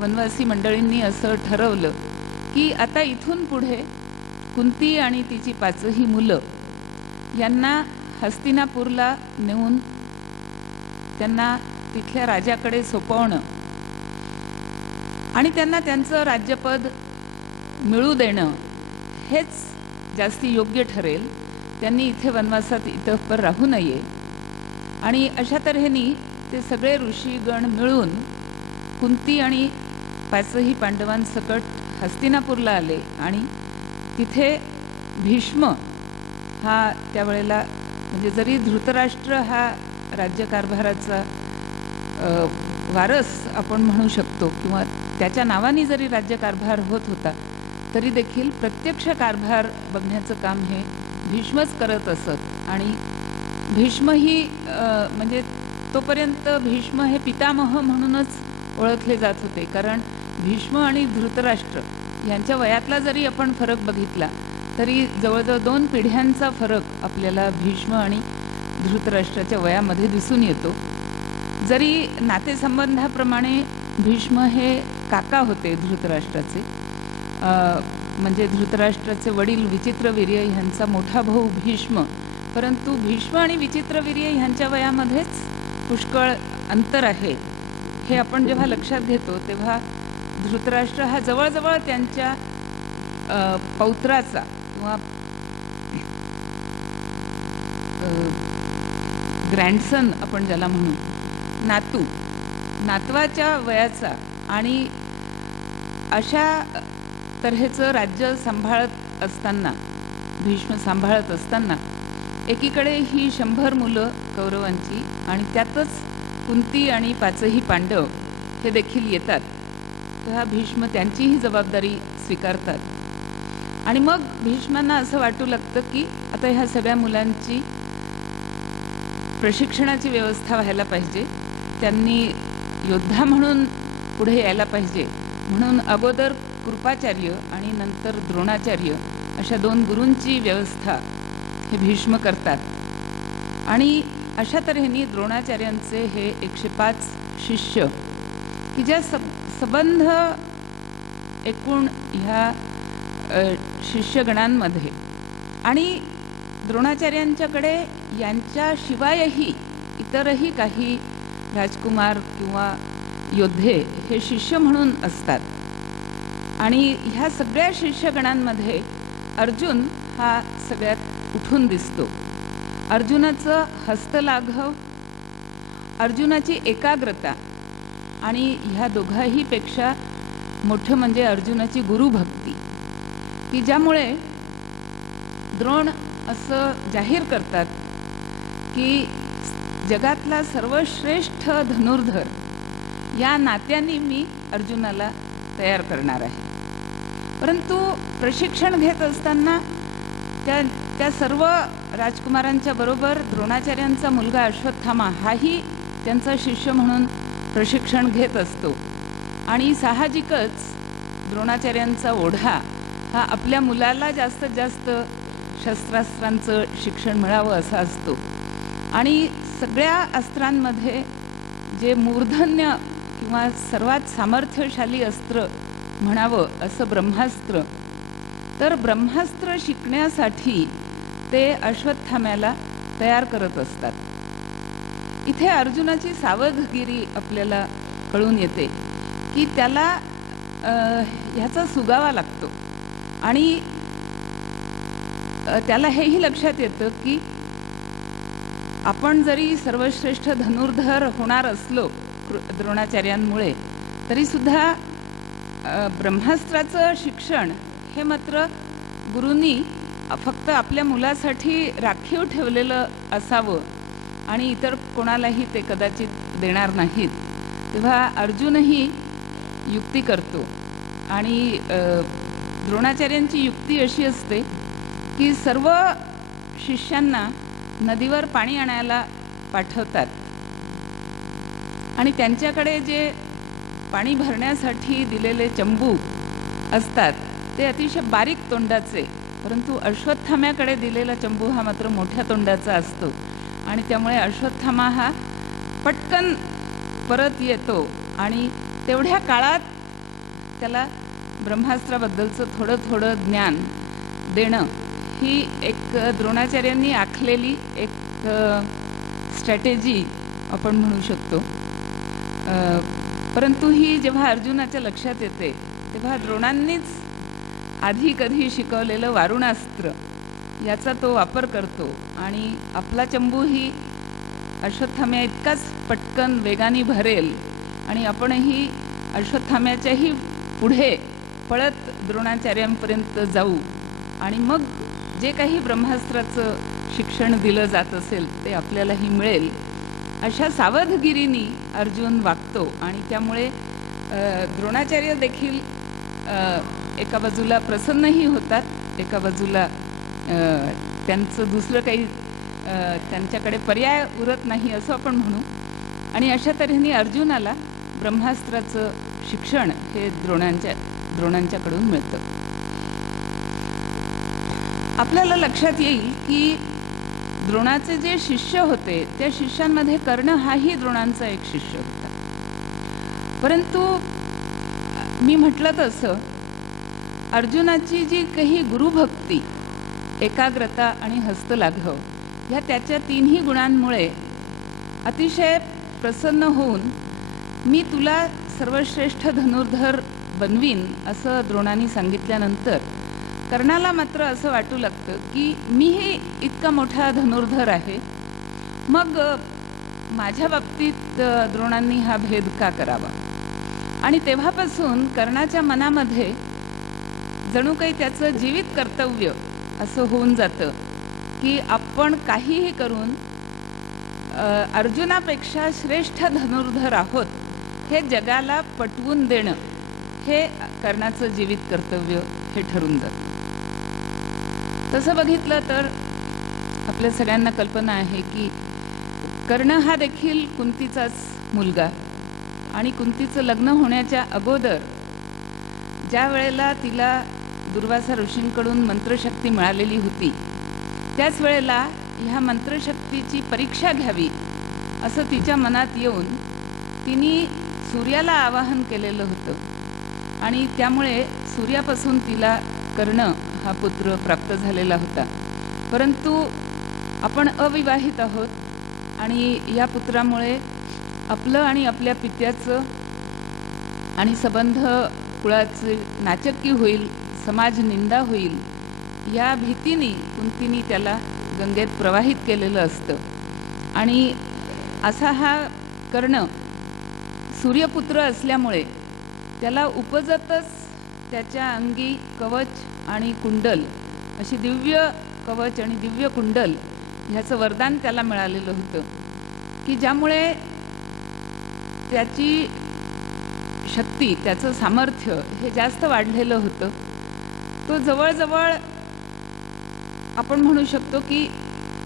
वनवासी मंडळींनी असं ठरवलं की आता इथून पुढे कुंती आणि तिची 5ही मुलं यांना हस्तिनापूरला नेऊन त्यांना तिथल्या राजाकडे सोपवणं आणि त्यांना त्यांचं राज्यपद मिळू देणं हेच जास्ती योग्य ठरेल. त्यांनी इथे वनवासात इतपर राहू नये. आणि अशा तऱ्हेने ते सगळे ऋषीगण मिळून कुंती आणि 5ही पांडवांसकट हस्तिनापूरला आले. आणि तिथे भीष्म हा त्यावेळेला म्हणजे जरी धृतराष्ट्र हा राज्यकारभाराचा वारस आपण म्हणू शकतो किंवा त्याच्या नावाने जरी राज्यकारभार होत होता तरी देखील प्रत्यक्ष कारभार बघण्याचं काम हे भीष्मच करत असत. आणि भीष्म ही म्हणजे तोपर्यंत भीष्म हे पितामह म्हणूनच ओळखले जात होते. कारण भीष्म आणि धृतराष्ट्र यांच्या वयातला जरी आपण फरक बघितला तरी जवळजवळ 2 पिढ्यांचा फरक आपल्याला भीष्म आणि धृतराष्ट्राच्या वयामध्ये दिसून येतो. जरी नातेसंबंधाप्रमाणे भीष्म हे काका होते धृतराष्ट्राचे, म्हणजे धृतराष्ट्राचे वडील विचित्रवीर्य ह्यांचा मोठा भाऊ भीष्म. परंतु भीष्म आणि विचित्रवीर्य ह्यांच्या वयामध्येच पुष्कळ अंतर आहे. हे आपण जेव्हा लक्षात घेतो तेव्हा धृतराष्ट्र हा जवळजवळ त्यांच्या पौत्राचा किंवा ग्रँडसन आपण ज्याला म्हणू, नातवाच्या वयाचा आणि अशा तऱ्हेचं राज्य सांभाळत असताना भीष्म सांभाळत असताना एकीकडे ही 100 मुलं कौरवांची आणि त्यातच कुंती आणि 5ही पांडव हे देखील येतात. तेव्हा भीष्म त्यांचीही जबाबदारी स्वीकारतात. आणि मग भीष्मांना असं वाटू लागतं की आता ह्या सगळ्या मुलांची प्रशिक्षणाची व्यवस्था व्हायला पाहिजे, त्यांनी योद्धा म्हणून पुढे यायला पाहिजे. म्हणून अगोदर कृपाचार्य आणि नंतर द्रोणाचार्य अशा 2 गुरूंची व्यवस्था हे भीष्म करतात. आणि अशा तऱ्हेने द्रोणाचार्यांचे हे 105 शिष्य की ज्या संबंध एकूण ह्या शिष्यगणांमध्ये आणि द्रोणाचार्यांच्याकडे यांच्याशिवायही इतरही काही राजकुमार किंवा योद्धे हे शिष्य म्हणून असतात. आणि ह्या सगळ्या शिष्यगणांमध्ये अर्जुन हा सगळ्यात उठून दिसतो. अर्जुनाचं हस्तलाघव, अर्जुनाची एकाग्रता आणि ह्या दोघाही पेक्षा मोठं म्हणजे अर्जुनाची गुरुभक्ती की ज्यामुळे द्रोण असं जाहीर करतात की जगातला सर्वश्रेष्ठ धनुर्धर या नात्याने मी अर्जुनाला तयार करणार आहे. परंतु प्रशिक्षण घेत असताना त्या सर्व राजकुमारांच्या बरोबर द्रोणाचार्यांचा मुलगा अश्वत्थामा हाही त्यांचा शिष्य म्हणून प्रशिक्षण घेत असतो. आणि साहजिकच द्रोणाचार्यांचा ओढा हा आपल्या मुलाला जास्तीत जास्त शस्त्रास्त्रांचं शिक्षण मिळावं असा असतो. आणि सगळ्या अस्त्रांमध्ये जे मूर्धन्य किंवा सर्वात सामर्थ्यशाली अस्त्र म्हणावं असं ब्रह्मास्त्र, तर ब्रह्मास्त्र शिकण्यासाठी ते अश्वत्थाम्याला तयार करत असतात. इथे अर्जुनाची सावधगिरी आपल्याला कळून येते की त्याला ह्याचा सुगावा लागतो आणि त्याला हेही लक्षात येतं की आपण जरी सर्वश्रेष्ठ धनुर्धर होणार असलो द्रोणाचार्यांमुळे, तरीसुद्धा ब्रह्मास्त्राचं शिक्षण हे मात्र गुरूंनी फक्त आपल्या मुलासाठी राखीव ठेवलेलं असावं आणि इतर कोणालाही ते कदाचित देणार नाहीत. तेव्हा अर्जुनही युक्ती करतो आणि द्रोणाचार्यांची युक्ती अशी असते की सर्व शिष्यांना नदीवर पाणी आणायला पाठवतात आणि त्यांच्याकडे जे पाणी भरण्यासाठी दिलेले चंबू असतात ते अतिशय बारीक तोंडाचे, परंतु अश्वत्थाम्याकडे दिलेला चंबू हा मात्र मोठ्या तोंडाचा असतो आणि त्यामुळे अश्वत्थामा हा पटकन परत येतो आणि तेवढ्या काळात त्याला ब्रह्मास्त्राबद्दलचं थोडं थोडं ज्ञान देणं ही एक द्रोणाचार्यांनी आखलेली एक स्ट्रॅटेजी आपण म्हणू शकतो. परंतु ही जेव्हा अर्जुनाच्या लक्षात येते तेव्हा द्रोणांनीच आधी कधी शिकवलेलं वारुणास्त्र याचा तो वापर करतो आणि आपला चंबूही अश्वत्थाम्या इतकाच पटकन वेगाने भरेल आणि आपणही अश्वत्थाम्याच्याही पुढे पळत द्रोणाचार्यांपर्यंत जाऊ आणि मग जे काही ब्रह्मास्त्राचं शिक्षण दिलं जात असेल ते आपल्यालाही मिळेल, अशा सावधगिरीने अर्जुन वागतो. आणि त्यामुळे द्रोणाचार्य देखील एका बाजूला प्रसन्नही होतात, एका बाजूला त्यांचं दुसरं काही त्यांच्याकडे पर्याय उरत नाही असं आपण म्हणू. आणि अशा तऱ्हेने अर्जुनाला ब्रह्मास्त्राचं शिक्षण हे द्रोणांच्याकडून मिळतं. आपल्याला लक्षात येईल की द्रोणाचे जे शिष्य होते त्या शिष्यांमध्ये कर्ण हाही द्रोणांचा एक शिष्य होता. परंतु मी म्हटलं तसं अर्जुनाची जी काही गुरुभक्ती, एकाग्रता आणि हस्तलाघव ह्या त्याच्या तिन्ही गुणांमुळे अतिशय प्रसन्न होऊन मी तुला सर्वश्रेष्ठ धनुर्धर बनवीन असं द्रोणांनी सांगितल्यानंतर कर्णाला मात्र असं वाटू लागतं की मीही इतका मोठा धनुर्धर आहे, मग माझ्या बाबतीत द्रोणांनी हा भेद का करावा. आणि तेव्हापासून कर्णाच्या मनामध्ये जणू काही त्याचं जीवित कर्तव्य असं होऊन जातं की आपण काहीही करून अर्जुनापेक्षा श्रेष्ठ धनुर्धर आहोत हे जगाला पटवून देणं हे कर्णाचं जीवित कर्तव्य हे ठरून जातं. तसं बघितलं तर आपल्या सगळ्यांना कल्पना आहे की कर्ण हा देखील कुंतीचाच मुलगा आणि कुंतीचं लग्न होण्याच्या अगोदर ज्या वेळेला तिला दुर्वासा ऋषींकडून मंत्रशक्ती मिळालेली होती त्याच वेळेला ह्या मंत्रशक्तीची परीक्षा घ्यावी असं तिच्या मनात येऊन तिने सूर्याला आवाहन केलेलं होतं आणि त्यामुळे सूर्यापासून तिला कर्ण हा पुत्र प्राप्त झालेला होता. परंतु आपण अविवाहित आहोत आणि या पुत्रामुळे आपलं आणि आपल्या पित्याचं आणि संबंध कुळाचे नाचक्की होईल, समाज निंदा होईल या भीतीने कुंतीने त्याला गंगेत प्रवाहित केलेलं असतं. आणि असा हा कर्ण सूर्यपुत्र असल्यामुळे त्याला उपजतच त्याच्या अंगी कवच आणि कुंडल अशी दिव्य कवच आणि दिव्य कुंडल ह्याचं वरदान त्याला मिळालेलं होतं की ज्यामुळे त्याची शक्ती, त्याचं सामर्थ्य हे जास्त वाढलेलं होतं. तो जवळजवळ आपण म्हणू शकतो की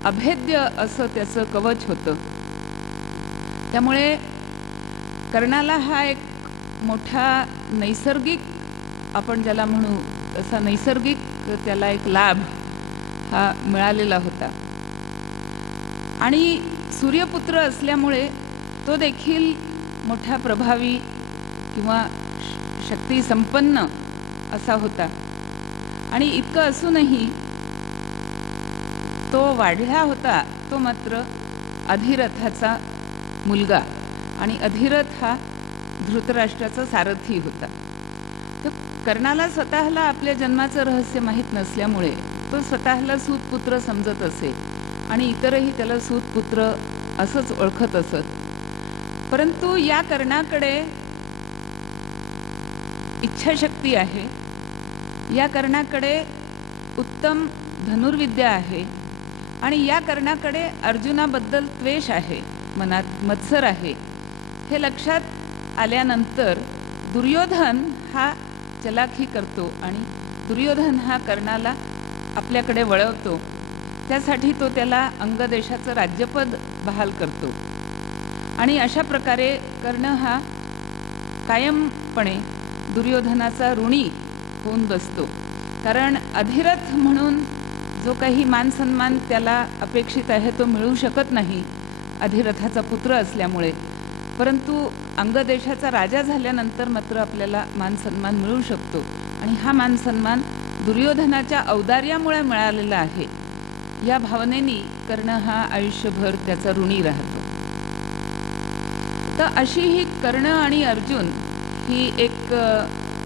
अभेद्य असं त्याचं कवच होतं. त्यामुळे कर्णाला हा एक मोठा नैसर्गिक, आपण ज्याला म्हणू तसा नैसर्गिक त्याला एक लाभ हा मिळालेला होता. आणि सूर्यपुत्र असल्यामुळे तो देखील मोठा प्रभावी किंवा शक्ती संपन्न असा होता आणि इतकं असूनही तो वाढला होता तो मात्र अधिरथाचा मुलगा आणि अधिरथ हा धृतराष्ट्राचा सारथी होता. तर कर्णाला स्वतःला आपल्या जन्माचं रहस्य माहीत नसल्यामुळे तो स्वतःला सूतपुत्र समजत असे आणि इतरही त्याला सूतपुत्र असंच ओळखत असत. परंतु या कर्णाकडे इच्छाशक्ती आहे, या कर्णाकडे उत्तम धनुर्विद्या आहे आणि या कर्णाकडे अर्जुनाबद्दल द्वेष आहे, मनात मत्सर आहे. हे लक्षात आल्यानंतर दुर्योधन हा चलाखी करतो आणि दुर्योधन हा कर्णाला आपल्याकडे वळवतो. त्यासाठी तो त्याला अंगदेशाचं राज्यपद बहाल करतो आणि अशा प्रकारे कर्ण हा कायमपणे दुर्योधनाचा ऋणी होऊन बसतो. कारण अधिरथ म्हणून जो काही मानसन्मान त्याला अपेक्षित आहे तो मिळू शकत नाही अधिरथाचा पुत्र असल्यामुळे, परंतु अंगदेशाचा राजा झाल्यानंतर मात्र आपल्याला मानसन्मान मिळू शकतो आणि हा मानसन्मान दुर्योधनाच्या औदार्यामुळे मिळालेला आहे. या भावनेनी कर्ण हा आयुष्यभर त्याचा ऋणी राहतो. तर अशी ही कर्ण आणि अर्जुन ही एक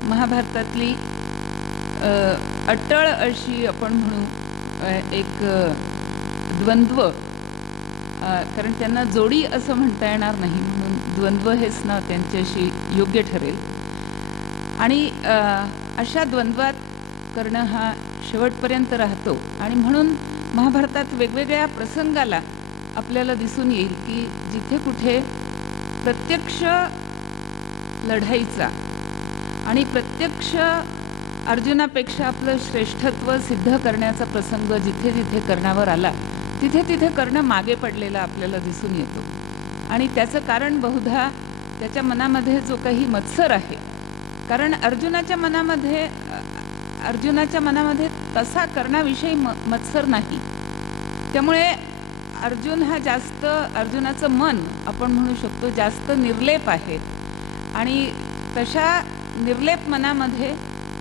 महाभारतातली अटळ अशी आपण म्हणू एक द्वंद्व, कारण त्यांना जोडी असं म्हणता येणार नाही म्हणून द्वंद्व हेच नाव त्यांच्याशी योग्य ठरेल. आणि अशा द्वंद्वात कर्ण हा शेवटपर्यंत राहतो आणि म्हणून महाभारतात वेगवेगळ्या प्रसंगाला आपल्याला दिसून येईल की जिथे कुठे प्रत्यक्ष लढाईचा आणि प्रत्यक्ष अर्जुनापेक्षा आपलं श्रेष्ठत्व सिद्ध करण्याचा प्रसंग जिथे जिथे कर्णावर आला तिथे तिथे कर्ण मागे पडलेला आपल्याला दिसून येतो. आणि त्याचं कारण बहुधा त्याच्या मनामध्ये जो काही मत्सर आहे, कारण अर्जुनाच्या मनामध्ये तसा कर्णाविषयी मत्सर नाही. त्यामुळे अर्जुन हा जास्त, अर्जुनाचं मन आपण म्हणू शकतो जास्त निर्लेप आहे आणि तशा निर्लेप मनामध्ये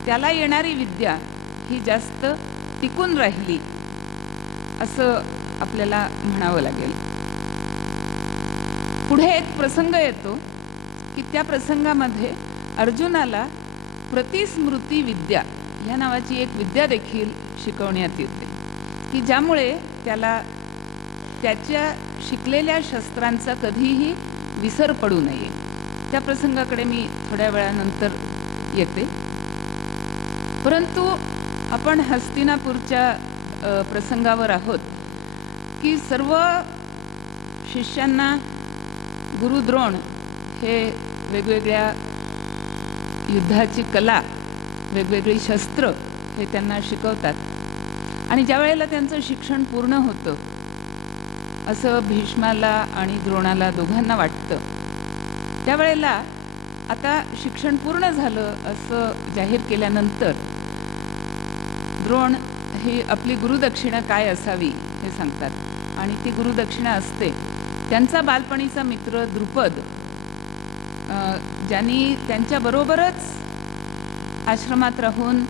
त्याला येणारी विद्या ही जास्त टिकून राहिली असं आपल्याला म्हणावं लागेल. पुढे एक प्रसंग येतो की त्या प्रसंगामध्ये अर्जुनाला प्रतिस्मृती विद्या ह्या नावाची एक विद्या देखील शिकवण्यात येते की ज्यामुळे त्याला त्याच्या शिकलेल्या शस्त्रांचा कधीही विसर पडू नये. त्या प्रसंगाकडे मी थोड्या वेळानंतर येते. परंतु आपण हस्तिनापूरच्या प्रसंगावर आहोत की सर्व शिष्यांना गुरु द्रोण हे वेगवेगळ्या युद्धाची कला, वेगवेगळी शस्त्र हे त्यांना शिकवतात आणि ज्या वेळेला त्यांचं शिक्षण पूर्ण होतं असं भीष्माला आणि द्रोणाला दोघांना वाटतं, त्यावेळेला आता शिक्षण पूर्ण झालं असं जाहीर केल्यानंतर द्रोण ही आपली गुरुदक्षिणा काय असावी हे सांगतात आणि ती गुरुदक्षिणा असते त्यांचा बालपणीचा मित्र द्रुपद, ज्यांनी त्यांच्याबरोबरच आश्रमात राहून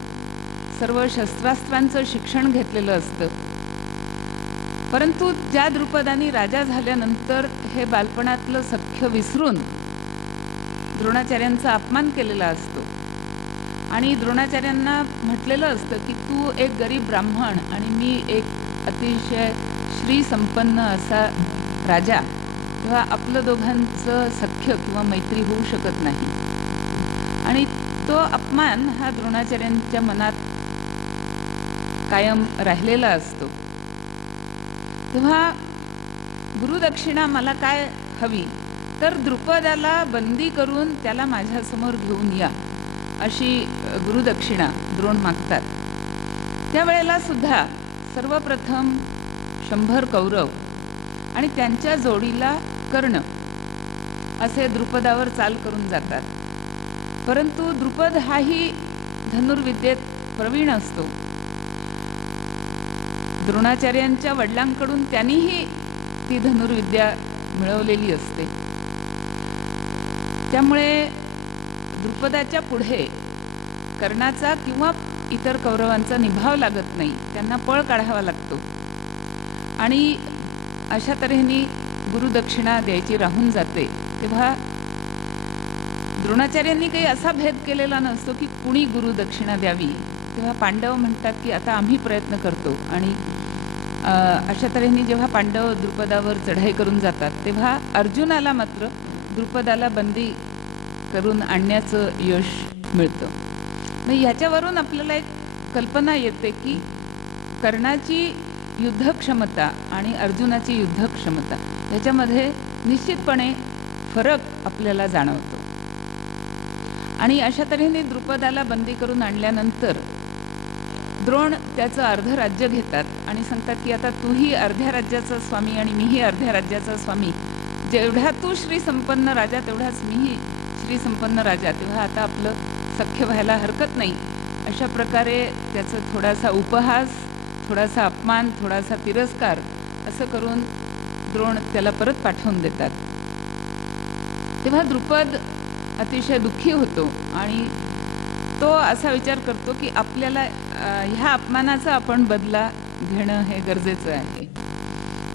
सर्व शस्त्रास्त्रांचं शिक्षण घेतलेलं असतं. परंतु ज्या द्रुपदांनी राजा झाल्यानंतर हे बालपणातलं सख्य विसरून द्रोणाचार्यांचा अपमान केलेला असतो आणि द्रोणाचार्यांना म्हटलेलं असतं की तू एक गरीब ब्राह्मण आणि मी एक अतिशय श्रीसंपन्न असा राजा, तेव्हा आपलं दोघांचं सख्य किंवा मैत्री होऊ शकत नाही. आणि तो अपमान हा द्रोणाचार्यांच्या मनात कायम राहिलेला असतो. तेव्हा गुरुदक्षिणा मला काय हवी तर द्रुपदाला बंदी करून त्याला माझ्यासमोर घेऊन या अशी गुरुदक्षिणा द्रोण मागतात. त्यावेळेला सुद्धा सर्वप्रथम 100 कौरव आणि त्यांच्या जोडीला कर्ण असे द्रुपदावर चाल करून जातात. परंतु द्रुपद हाही धनुर्विद्येत प्रवीण असतो. द्रोणाचार्यांच्या वडिलांकडून त्यांनीही ती धनुर्विद्या मिळवलेली असते. त्यामुळे द्रुपदाच्या पुढे कर्णाचा किंवा इतर कौरवांचा निभाव लागत नाही, त्यांना पळ काढावा लागतो. आणि अशा तऱ्हेने गुरुदक्षिणा द्यायची राहून जाते. तेव्हा द्रोणाचार्यांनी काही असा भेद केलेला नसतो की कुणी गुरुदक्षिणा द्यावी. तेव्हा पांडव म्हणतात की आता आम्ही प्रयत्न करतो. आणि अशा तऱ्हेने जेव्हा पांडव द्रुपदावर चढाई करून जातात तेव्हा अर्जुनाला मात्र द्रुपदाला बंदी करून आणण्याचं यश मिळतं. मग ह्याच्यावरून आपल्याला एक कल्पना येते की कर्णाची युद्धक्षमता आणि अर्जुनाची युद्धक्षमता याच्यामध्ये निश्चितपणे फरक आपल्याला जाणवतो. आणि अशा तऱ्हेने द्रुपदाला बंदी करून आणल्यानंतर द्रोण त्याचं अर्ध राज्य घेतात आणि सांगतात की आता तूही अर्ध्या राज्याचा स्वामी आणि मीही अर्ध्या राज्याचा स्वामी. जेवढा तू श्रीसंपन्न राजा तेवढाच मीही श्रीसंपन्न राजा. तेव्हा आता आपलं सख्य व्हायला हरकत नाही. अशा प्रकारे त्याचं थोडासा उपहास, थोडासा अपमान, थोडासा तिरस्कार असं करून द्रोण त्याला परत पाठवून देतात. तेव्हा द्रुपद अतिशय दुःखी होतो आणि तो असा विचार करतो की आपल्याला ह्या अपमानाचा आपण बदला घेणं हे गरजेचं आहे.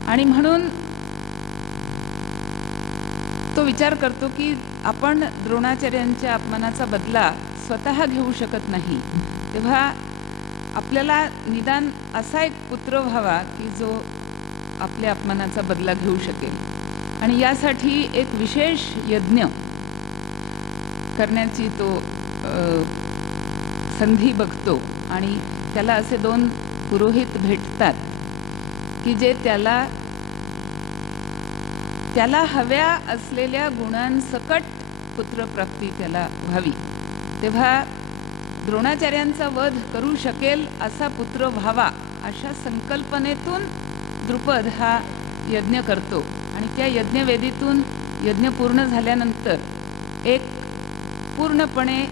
आणि म्हणून तो विचार करतो की आपण द्रोणाचार्यांच्या अपमानाचा बदला स्वतः घेऊ शकत नाही. तेव्हा आपल्याला निदान असा एक पुत्र व्हावा की जो आपल्या अपमानाचा बदला घेऊ शकेल. आणि यासाठी एक विशेष यज्ञ करण्याची तो संधी बघतो. आणि त्याला असे 2 पुरोहित भेटतात की जे त्याला हव्या असलेल्या गुणांसकट पुत्रप्राप्ती त्याला व्हावी. तेव्हा द्रोणाचार्यांचा वध करू शकेल असा पुत्र व्हावा अशा संकल्पनेतून द्रुपद हा यज्ञ करतो. आणि त्या यज्ञवेदीतून यज्ञ पूर्ण झाल्यानंतर एक पूर्णपणे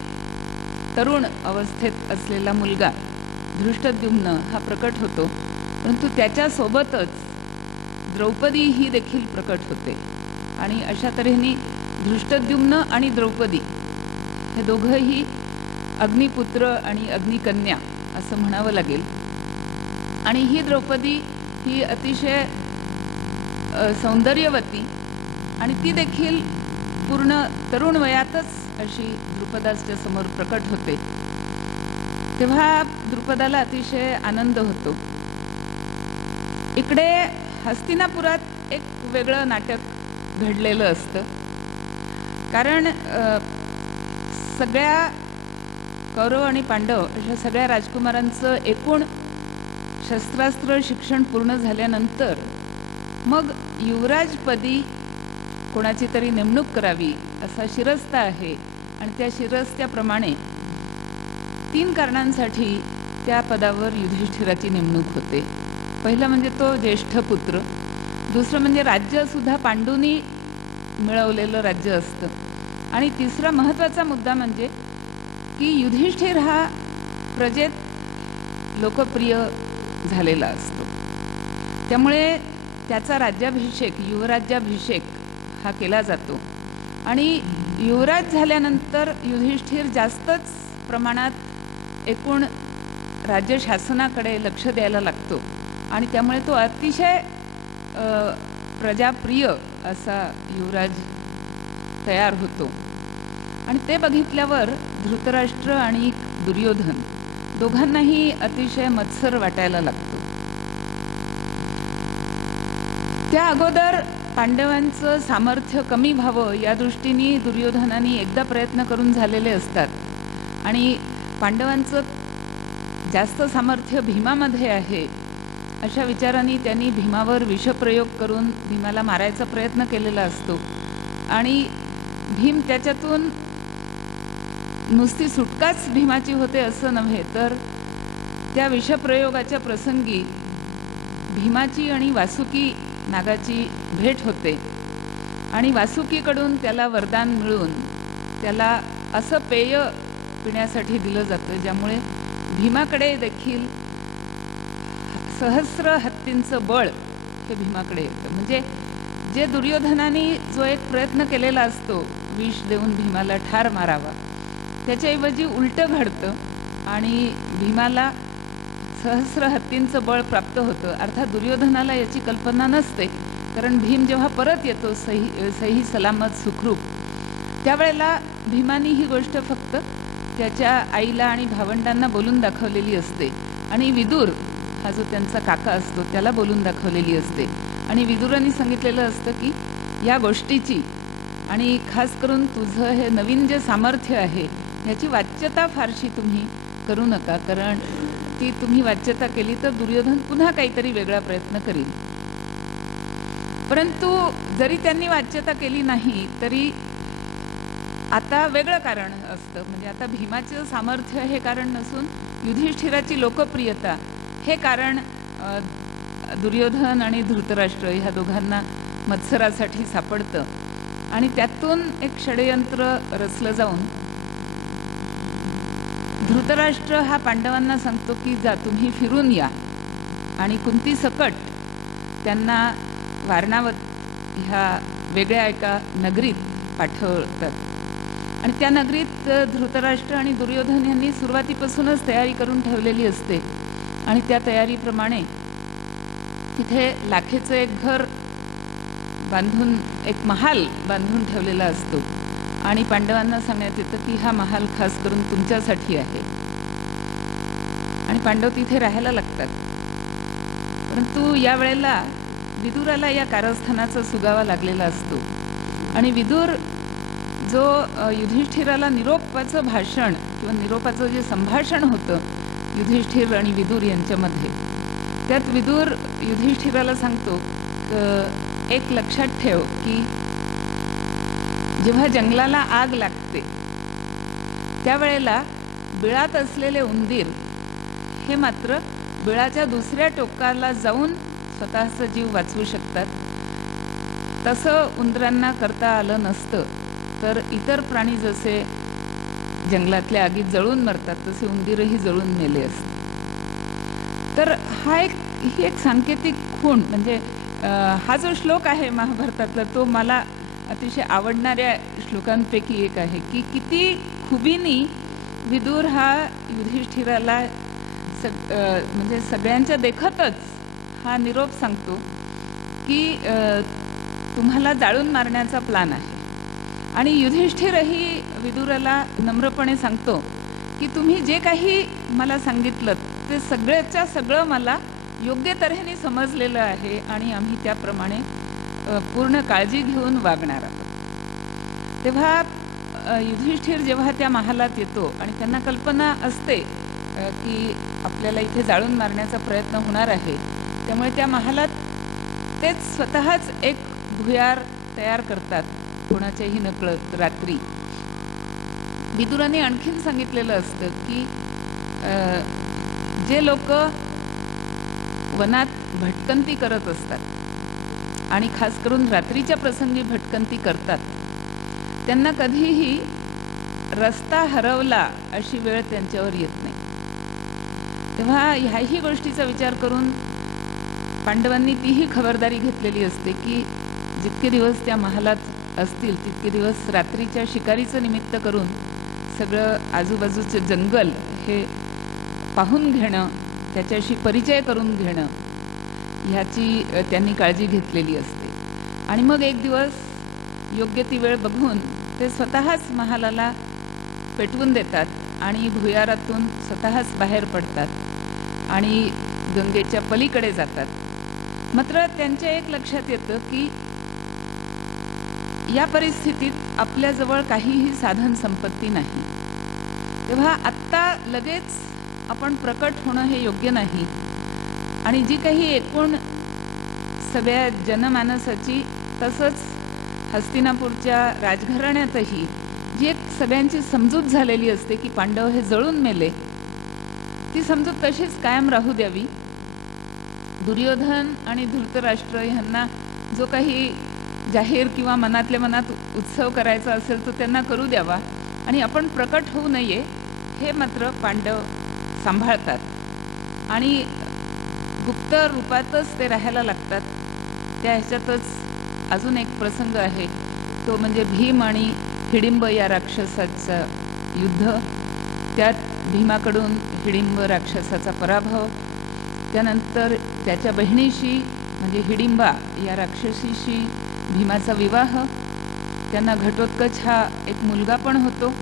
तरुण अवस्थेत असलेला मुलगा धृष्टद्युम्न हा प्रकट होतो. परंतु त्याच्यासोबतच द्रौपदी ही देखील प्रकट होते. आणि अशा तऱ्हेने धृष्टद्युम्न आणि द्रौपदी हे दोघंही अग्निपुत्र आणि अग्निकन्या असं म्हणावं लागेल. आणि ही द्रौपदी ही अतिशय सौंदर्यवती आणि ती देखील पूर्ण तरुण वयातच अशी द्रुपदाच्या समोर प्रकट होते. तेव्हा द्रुपदाला अतिशय आनंद होतो. इकडे हस्तिनापुरात एक वेगळं नाटक घडलेलं असतं. कारण सगळ्या कौरव आणि पांडव अशा सगळ्या राजकुमारांचं एकूण शस्त्रास्त्र शिक्षण पूर्ण झाल्यानंतर मग युवराजपदी कोणाची तरी नेमणूक करावी असा शिरस्ता आहे. आणि त्या शिरस्त्याप्रमाणे 3 कारणांसाठी त्या पदावर युधिष्ठिराची नेमणूक होते. पहिलं म्हणजे तो ज्येष्ठ पुत्र, दुसरं म्हणजे राज्यसुद्धा पांडूंनी मिळवलेलं राज्य असतं, आणि तिसरा महत्त्वाचा मुद्दा म्हणजे की युधिष्ठिर हा प्रजेत लोकप्रिय झालेला असतो. त्यामुळे त्याचा राज्याभिषेक, युवराज्याभिषेक हा केला जातो. आणि युवराज झाल्यानंतर युधिष्ठिर जास्तच प्रमाणात एकूण राज्य शासनाकडे लक्ष द्यायला लागतो. आणि त्यामुळे तो अतिशय प्रजाप्रिय असा युवराज तयार होतो. आणि ते बघितल्यावर धृतराष्ट्र आणि दुर्योधन दोघांनाही अतिशय मत्सर वाटायला लागतो. त्या अगोदर पांडवांचं सामर्थ्य कमी व्हावं या दृष्टीने दुर्योधनाने एकदा प्रयत्न करून झालेले असतात. आणि पांडवांचं जास्त सामर्थ्य भीमामध्ये आहे अशा विचाराने त्यांनी भीमावर विषप्रयोग करून भीमाला मारायचा प्रयत्न केलेला असतो. आणि भीम त्याच्यातून नुसती सुटकाच भीमाची होते असं नव्हे, तर त्या विषप्रयोगाच्या प्रसंगी भीमाची आणि वासुकी नागाची भेट होते. आणि वासुकीकडून त्याला वरदान मिळून त्याला असं पेय पिण्यासाठी दिलं जातं ज्यामुळे भीमाकडे देखील सहस्र हत्तींचं बळ हे भीमाकडे येतं. म्हणजे जे दुर्योधनाने जो एक प्रयत्न केलेला असतो विष देऊन भीमाला ठार मारावा, त्याच्याऐवजी उलटं घडतं आणि भीमाला सहस्र हत्तींचं बळ प्राप्त होतं. अर्थात दुर्योधनाला याची कल्पना नसते, कारण भीम जेव्हा परत येतो सही सलामत सुखरूप, त्यावेळेला भीमानी ही गोष्ट फक्त त्याच्या आईला आणि भावंडांना बोलून दाखवलेली असते आणि विदुर हा जो त्यांचा काका असतो त्याला बोलून दाखवलेली असते. आणि विदुरांनी सांगितलेलं असतं की या गोष्टीची आणि खास करून तुझं हे नवीन जे सामर्थ्य आहे ह्याची वाच्यता फारशी तुम्ही करू नका, कारण ती तुम्ही वाच्यता केली तर दुर्योधन पुन्हा काहीतरी वेगळा प्रयत्न करील. परंतु जरी त्यांनी वाच्यता केली नाही तरी आता वेगळं कारण असतं. म्हणजे आता भीमाचं सामर्थ्य हे कारण नसून युधिष्ठिराची लोकप्रियता हे कारण दुर्योधन आणि धृतराष्ट्र ह्या दोघांना मत्सरासाठी सापडतं. आणि त्यातून एक षडयंत्र रचलं जाऊन धृतराष्ट्र हा पांडवांना सांगतो की जा तुम्ही फिरून या, आणि कुंती सकट त्यांना वारणावत ह्या वेगळ्या एका नगरीत पाठवतात. आणि त्या नगरीत धृतराष्ट्र आणि दुर्योधन यांनी सुरुवातीपासूनच तयारी करून ठेवलेली असते आणि त्या तयारीप्रमाणे तिथे लाखेचं एक घर बांधून, एक महाल बांधून ठेवलेला असतो आणि पांडवांना सांगण्यात येतं की हा महाल खास करून तुमच्यासाठी आहे. आणि पांडव तिथे राहायला लागतात. परंतु या वेळेला विदुराला या कारस्थानाचा सुगावा लागलेला असतो आणि विदुर जो युधिष्ठिराला निरोपाचं भाषण किंवा निरोपाचं जे संभाषण होतं युधिष्ठिर आणि विदुर यांच्यामध्ये, त्यात विदुर युधिष्ठिराला सांगतो एक लक्षात ठेव की जेव्हा जंगलाला आग लागते त्यावेळेला बिळात असलेले उंदीर हे मात्र बिळाच्या दुसऱ्या टोकाला जाऊन स्वतःचा जीव वाचवू शकतात. तसं उंदरांना करता आलं नसतं तर इतर प्राणी जसे जंगलातल्या आगीत जळून मरतात तसे उंदीरही जळून मेले असते. तर ही एक सांकेतिक खूण, म्हणजे हा जो श्लोक आहे महाभारतातला तो मला अतिशय आवडणाऱ्या श्लोकांपैकी एक आहे की किती खुबीनी विदुर हा युधिष्ठिराला म्हणजे सगळ्यांच्या देखतच हा निरोप सांगतो की तुम्हाला जाळून मारण्याचा प्लान आहे. आणि युधिष्ठिरही विदुराला नम्रपणे सांगतो की तुम्ही जे काही मला सांगितलं ते सगळ्याच्या सगळं मला योग्य तऱ्हेने समजलेलं आहे आणि आम्ही त्याप्रमाणे पूर्ण काळजी घेऊन वागणार आहोत. तेव्हा युधिष्ठिर जेव्हा त्या महालात येतो आणि त्यांना कल्पना असते की आपल्याला इथे जाळून मारण्याचा प्रयत्न होणार आहे, त्यामुळे त्या महालात तेच स्वतःच एक भुयार तयार करतात कोणाच्याही नकळत रात्री. विदुराने आणखीन सांगितलेलं असतं की जे लोक वनात भटकंती करत असतात आणि खास करून रात्रीच्या प्रसंगी भटकंती करतात त्यांना कधीही रस्ता हरवला अशी वेळ त्यांच्यावर येत नाही. तेव्हा ह्याही गोष्टीचा विचार करून पांडवांनी तीही खबरदारी घेतलेली असते की जितके दिवस त्या महालात असतील तितके दिवस रात्रीच्या शिकारीचं निमित्त करून सगळं आजूबाजूचे जंगल हे पाहून घेणं, त्याच्याशी परिचय करून घेणं ह्याची त्यांनी काळजी घेतलेली असते. आणि मग एक दिवस योग्य ती वेळ बघून ते स्वतःच महालाला पेटवून देतात आणि भुयारातून स्वतःच बाहेर पडतात आणि गंगेच्या पलीकडे जातात. मात्र त्यांच्या एक लक्षात येतं की या परिस्थितीत आपल्याजवळ काहीही साधन संपत्ती नाही. तेव्हा आत्ता लगेच आपण प्रकट होणं हे योग्य नाही आणि जी काही एकूण सगळ्या जनमानसाची तसंच हस्तिनापूरच्या राजघराण्यातही जी एक सगळ्यांची समजूत झालेली असते की पांडव हे जळून मेले, ती समजूत तशीच कायम राहू द्यावी. दुर्योधन आणि धृतराष्ट्र यांना जो काही जाहीर किंवा मनातल्या मनात उत्सव करायचा असेल तो त्यांना करू द्यावा आणि आपण प्रकट होऊ नये हे मात्र पांडव सांभाळतात आणि गुप्त रूपातच ते राहायला लागतात. त्या ह्याच्यातच अजून एक प्रसंग आहे, तो म्हणजे भीम आणि हिडिंब या राक्षसाचं युद्ध. त्यात भीमाकडून हिडिंब राक्षसाचा पराभव, त्यानंतर त्याच्या बहिणीशी म्हणजे हिडिंबा या राक्षसीशी भीमाचा विवाह. त्यांना घटोत्कच हा एक मुलगा पण होतो.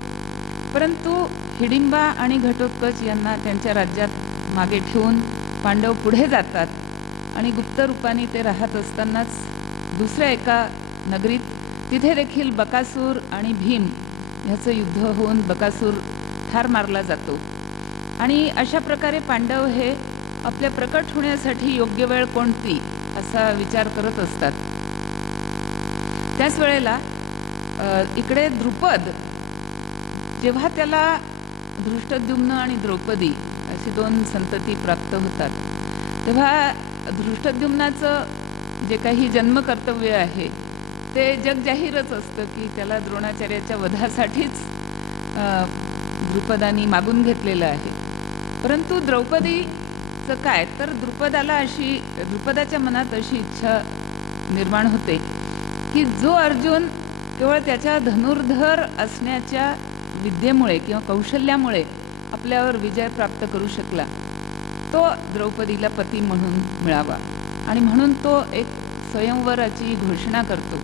परंतु हिडिंबा आणि घटोत्कच यांना त्यांच्या राज्यात मागे ठेवून पांडव पुढे जातात आणि गुप्त रूपाने ते राहत असतानाच दुसऱ्या एका नगरीत तिथे देखील बकासूर आणि भीम ह्याचं युद्ध होऊन बकासूर ठार मारला जातो. आणि अशा प्रकारे पांडव हे आपल्या प्रकट होण्यासाठी योग्य वेळ कोणती असा विचार करत असतात. त्याच वेळेला इकडे द्रुपद जेव्हा त्याला धृष्टद्युम्न आणि द्रौपदी अशी 2 संतती प्राप्त होतात, तेव्हा धृष्टद्युम्नाचं जे काही जन्मकर्तव्य आहे ते जगजाहीरच असतं की त्याला द्रोणाचार्याच्या वधासाठीच द्रुपदानी मागून घेतलेलं आहे. परंतु द्रौपदीचं काय, तर द्रुपदाच्या मनात अशी इच्छा निर्माण होते की जो अर्जुन केवळ त्याच्या धनुर्धर असण्याच्या विद्येमुळे किंवा कौशल्यामुळे आपल्यावर विजय प्राप्त करू शकला, तो द्रौपदीला पती म्हणून मिळावा. आणि म्हणून तो एक स्वयंवराची घोषणा करतो.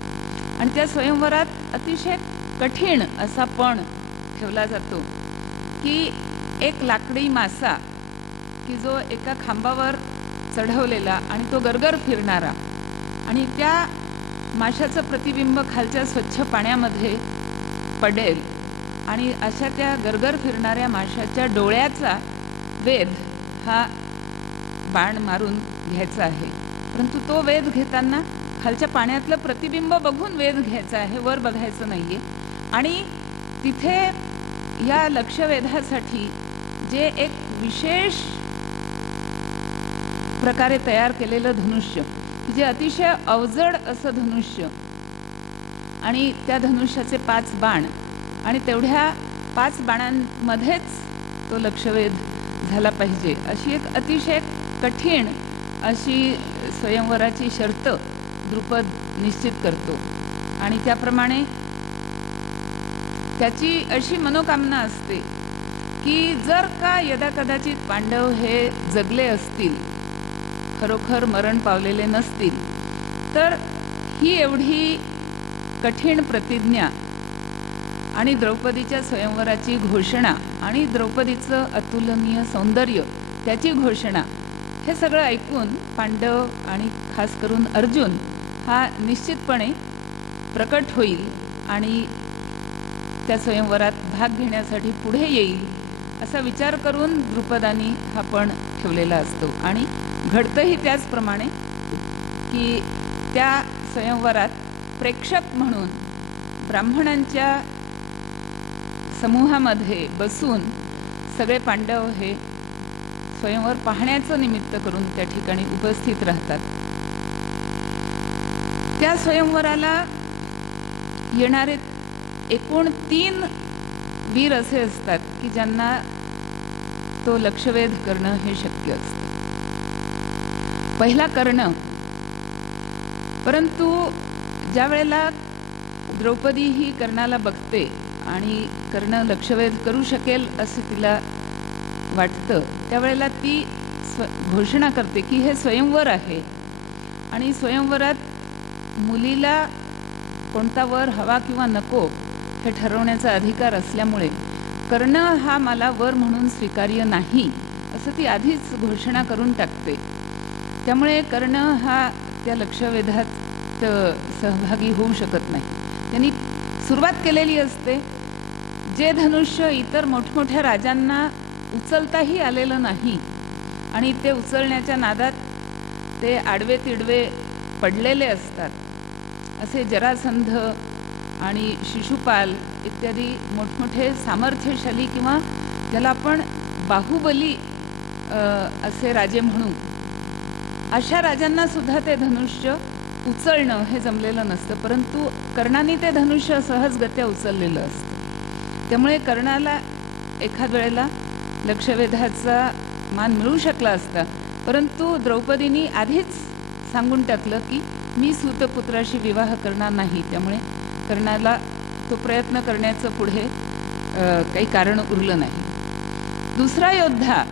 आणि त्या स्वयंवरात अतिशय कठीण असा पण ठेवला जातो की एक लाकडी मासा की जो एका खांबावर चढवलेला आणि तो गरगर फिरणारा, आणि त्या माशाचं प्रतिबिंब खालच्या स्वच्छ पाण्यामध्ये पडेल आणि अशा त्या गरगर फिरणाऱ्या माशाच्या डोळ्याचा वेध हा बाण मारून घ्यायचा आहे. परंतु तो वेध घेताना खालच्या पाण्यातलं प्रतिबिंब बघून वेध घ्यायचा आहे, वर बघायचं नाहीये. आणि तिथे या लक्ष्यवेधासाठी जे एक विशेष प्रकारे तयार केलेलं धनुष्य, जे अतिशय अवजड असं धनुष्य, आणि त्या धनुष्याचे 5 बाण, आणि तेवढ्या 5 बाणांमध्येच तो लक्ष्यवेध झाला पाहिजे, अशी एक अतिशय कठीण अशी स्वयंवराची शर्त द्रुपद निश्चित करतो. आणि त्याप्रमाणे त्याची अशी मनोकामना असते की जर का यदाकदाचित पांडव हे जगले असतील, खरोखर मरण पावलेले नसतील, तर ही एवढी कठीण प्रतिज्ञा आणि द्रौपदीच्या स्वयंवराची घोषणा आणि द्रौपदीचं अतुलनीय सौंदर्य त्याची घोषणा, हे सगळं ऐकून पांडव आणि खास करून अर्जुन हा निश्चितपणे प्रकट होईल आणि त्या स्वयंवरात भाग घेण्यासाठी पुढे येईल असा विचार करून द्रुपदानी हा पण ठेवलेला असतो. आणि घडतंही त्याचप्रमाणे की त्या स्वयंवरात प्रेक्षक म्हणून ब्राह्मणांच्या समूहामध्ये बसून सगळे पांडव हे स्वयंवर पाहण्याचं निमित्त करून त्या ठिकाणी उपस्थित राहतात. त्या स्वयंवराला येणारे एकूण 3 वीर असे असतात की ज्यांना तो लक्ष्यवेध करणं हे शक्य असतं. पहिला कर्ण. परंतु ज्या वेळेला द्रौपदी ही कर्णाला बघते आणि कर्ण लक्ष्यवेध करू शकेल असे तिला वाटतं, त्यावेळेला ती घोषणा करते की हे स्वयंवर आहे आणि स्वयंवरात मुलीला कोणता वर हवा किंवा नको हे ठरवण्याचा अधिकार असल्यामुळे कर्ण हा मला वर म्हणून स्वीकार्य नाही असं ती आधीच घोषणा करून टाकते. त्यामुळे कर्ण हा त्या लक्ष्यवेधात सहभागी होऊ शकत नाही. त्यांनी सुरुवात केलेली असते. जे धनुष्य इतर मोठमोठ्या राजांना उचलताही आलेलं नाही आणि ते उचलण्याच्या नादात ते आडवे तिडवे पडलेले असतात, असे जरासंध आणि शिशुपाल इत्यादी मोठमोठे सामर्थ्यशाली किंवा ज्याला आपण बाहुबली असे राजे म्हणू, अशा राजांना सुद्धा ते धनुष्य उचलणं हे जमलेलं नसतं. परंतु कर्णाने ते धनुष्य सहजगत्या उचललेलं असतं. त्यामुळे कर्णाला एखाद वेळेला लक्ष्यवेधाचा मान मिळू शकला असता. परंतु द्रौपदींनी आधीच सांगून टाकलं की मी सूतपुत्राशी विवाह करणार नाही, त्यामुळे कर्णाला तो प्रयत्न करण्याचं पुढे काही कारण उरलं नाही. दुसरा योद्धा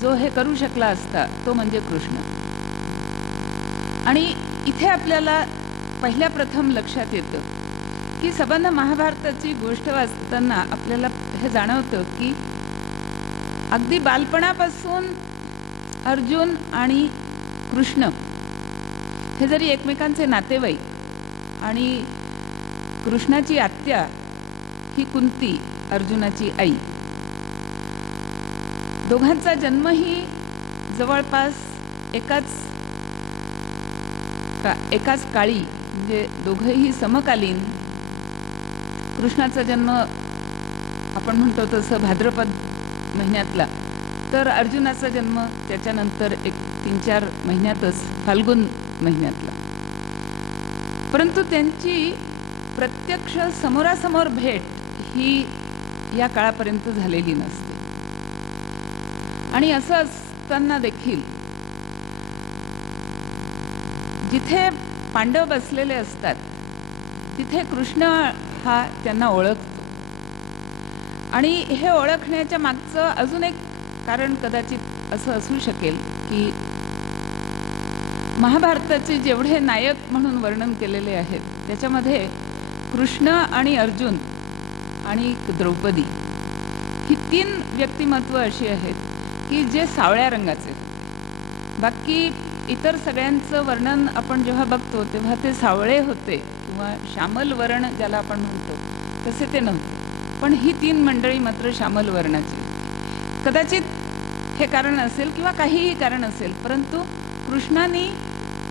जो हे करू शकला असता तो म्हणजे कृष्ण. आणि इथे आपल्याला पहिल्या प्रथम लक्षात येतं की संबंध महाभारताची गोष्ट वाचताना आपल्याला हे जाणवतं की अगदी बालपणापासून अर्जुन आणि कृष्ण हे जरी एकमेकांचे नातेवाईक आणि कृष्णाची आत्या ही कुंती अर्जुनाची आई, दोघांचा जन्मही जवळपास एकाच काळी, म्हणजे दोघंही समकालीन. कृष्णाचा जन्म आपण म्हणतो तसं भाद्रपद महिन्यातला, तर अर्जुनाचा जन्म त्याच्यानंतर 3-4 महिन्यातच फाल्गुन महिन्यातला. परंतु त्यांची प्रत्यक्ष समोरासमोर भेट ही या काळापर्यंत झालेली नसते. आणि असं असताना देखील जिथे पांडव बसलेले असतात तिथे कृष्ण हा त्यांना ओळखतो. आणि हे ओळखण्याच्या मागचं अजून एक कारण कदाचित असं असू शकेल की महाभारताचे जेवढे नायक म्हणून वर्णन केलेले आहेत त्याच्यामध्ये कृष्ण आणि अर्जुन आणि द्रौपदी ही 3 व्यक्तिमत्व अशी आहेत की जे सावळ्या रंगाचे होते. बाकी इतर सगळ्यांचं वर्णन आपण जेव्हा बघतो तेव्हा ते सावळे होते किंवा श्यामल वर्ण ज्याला आपण म्हणतो तसे ते नव्हते. पण ही 3 मंडळी मात्र श्यामल वर्णाची होती. कदाचित हे कारण असेल किंवा काहीही कारण असेल, परंतु कृष्णाने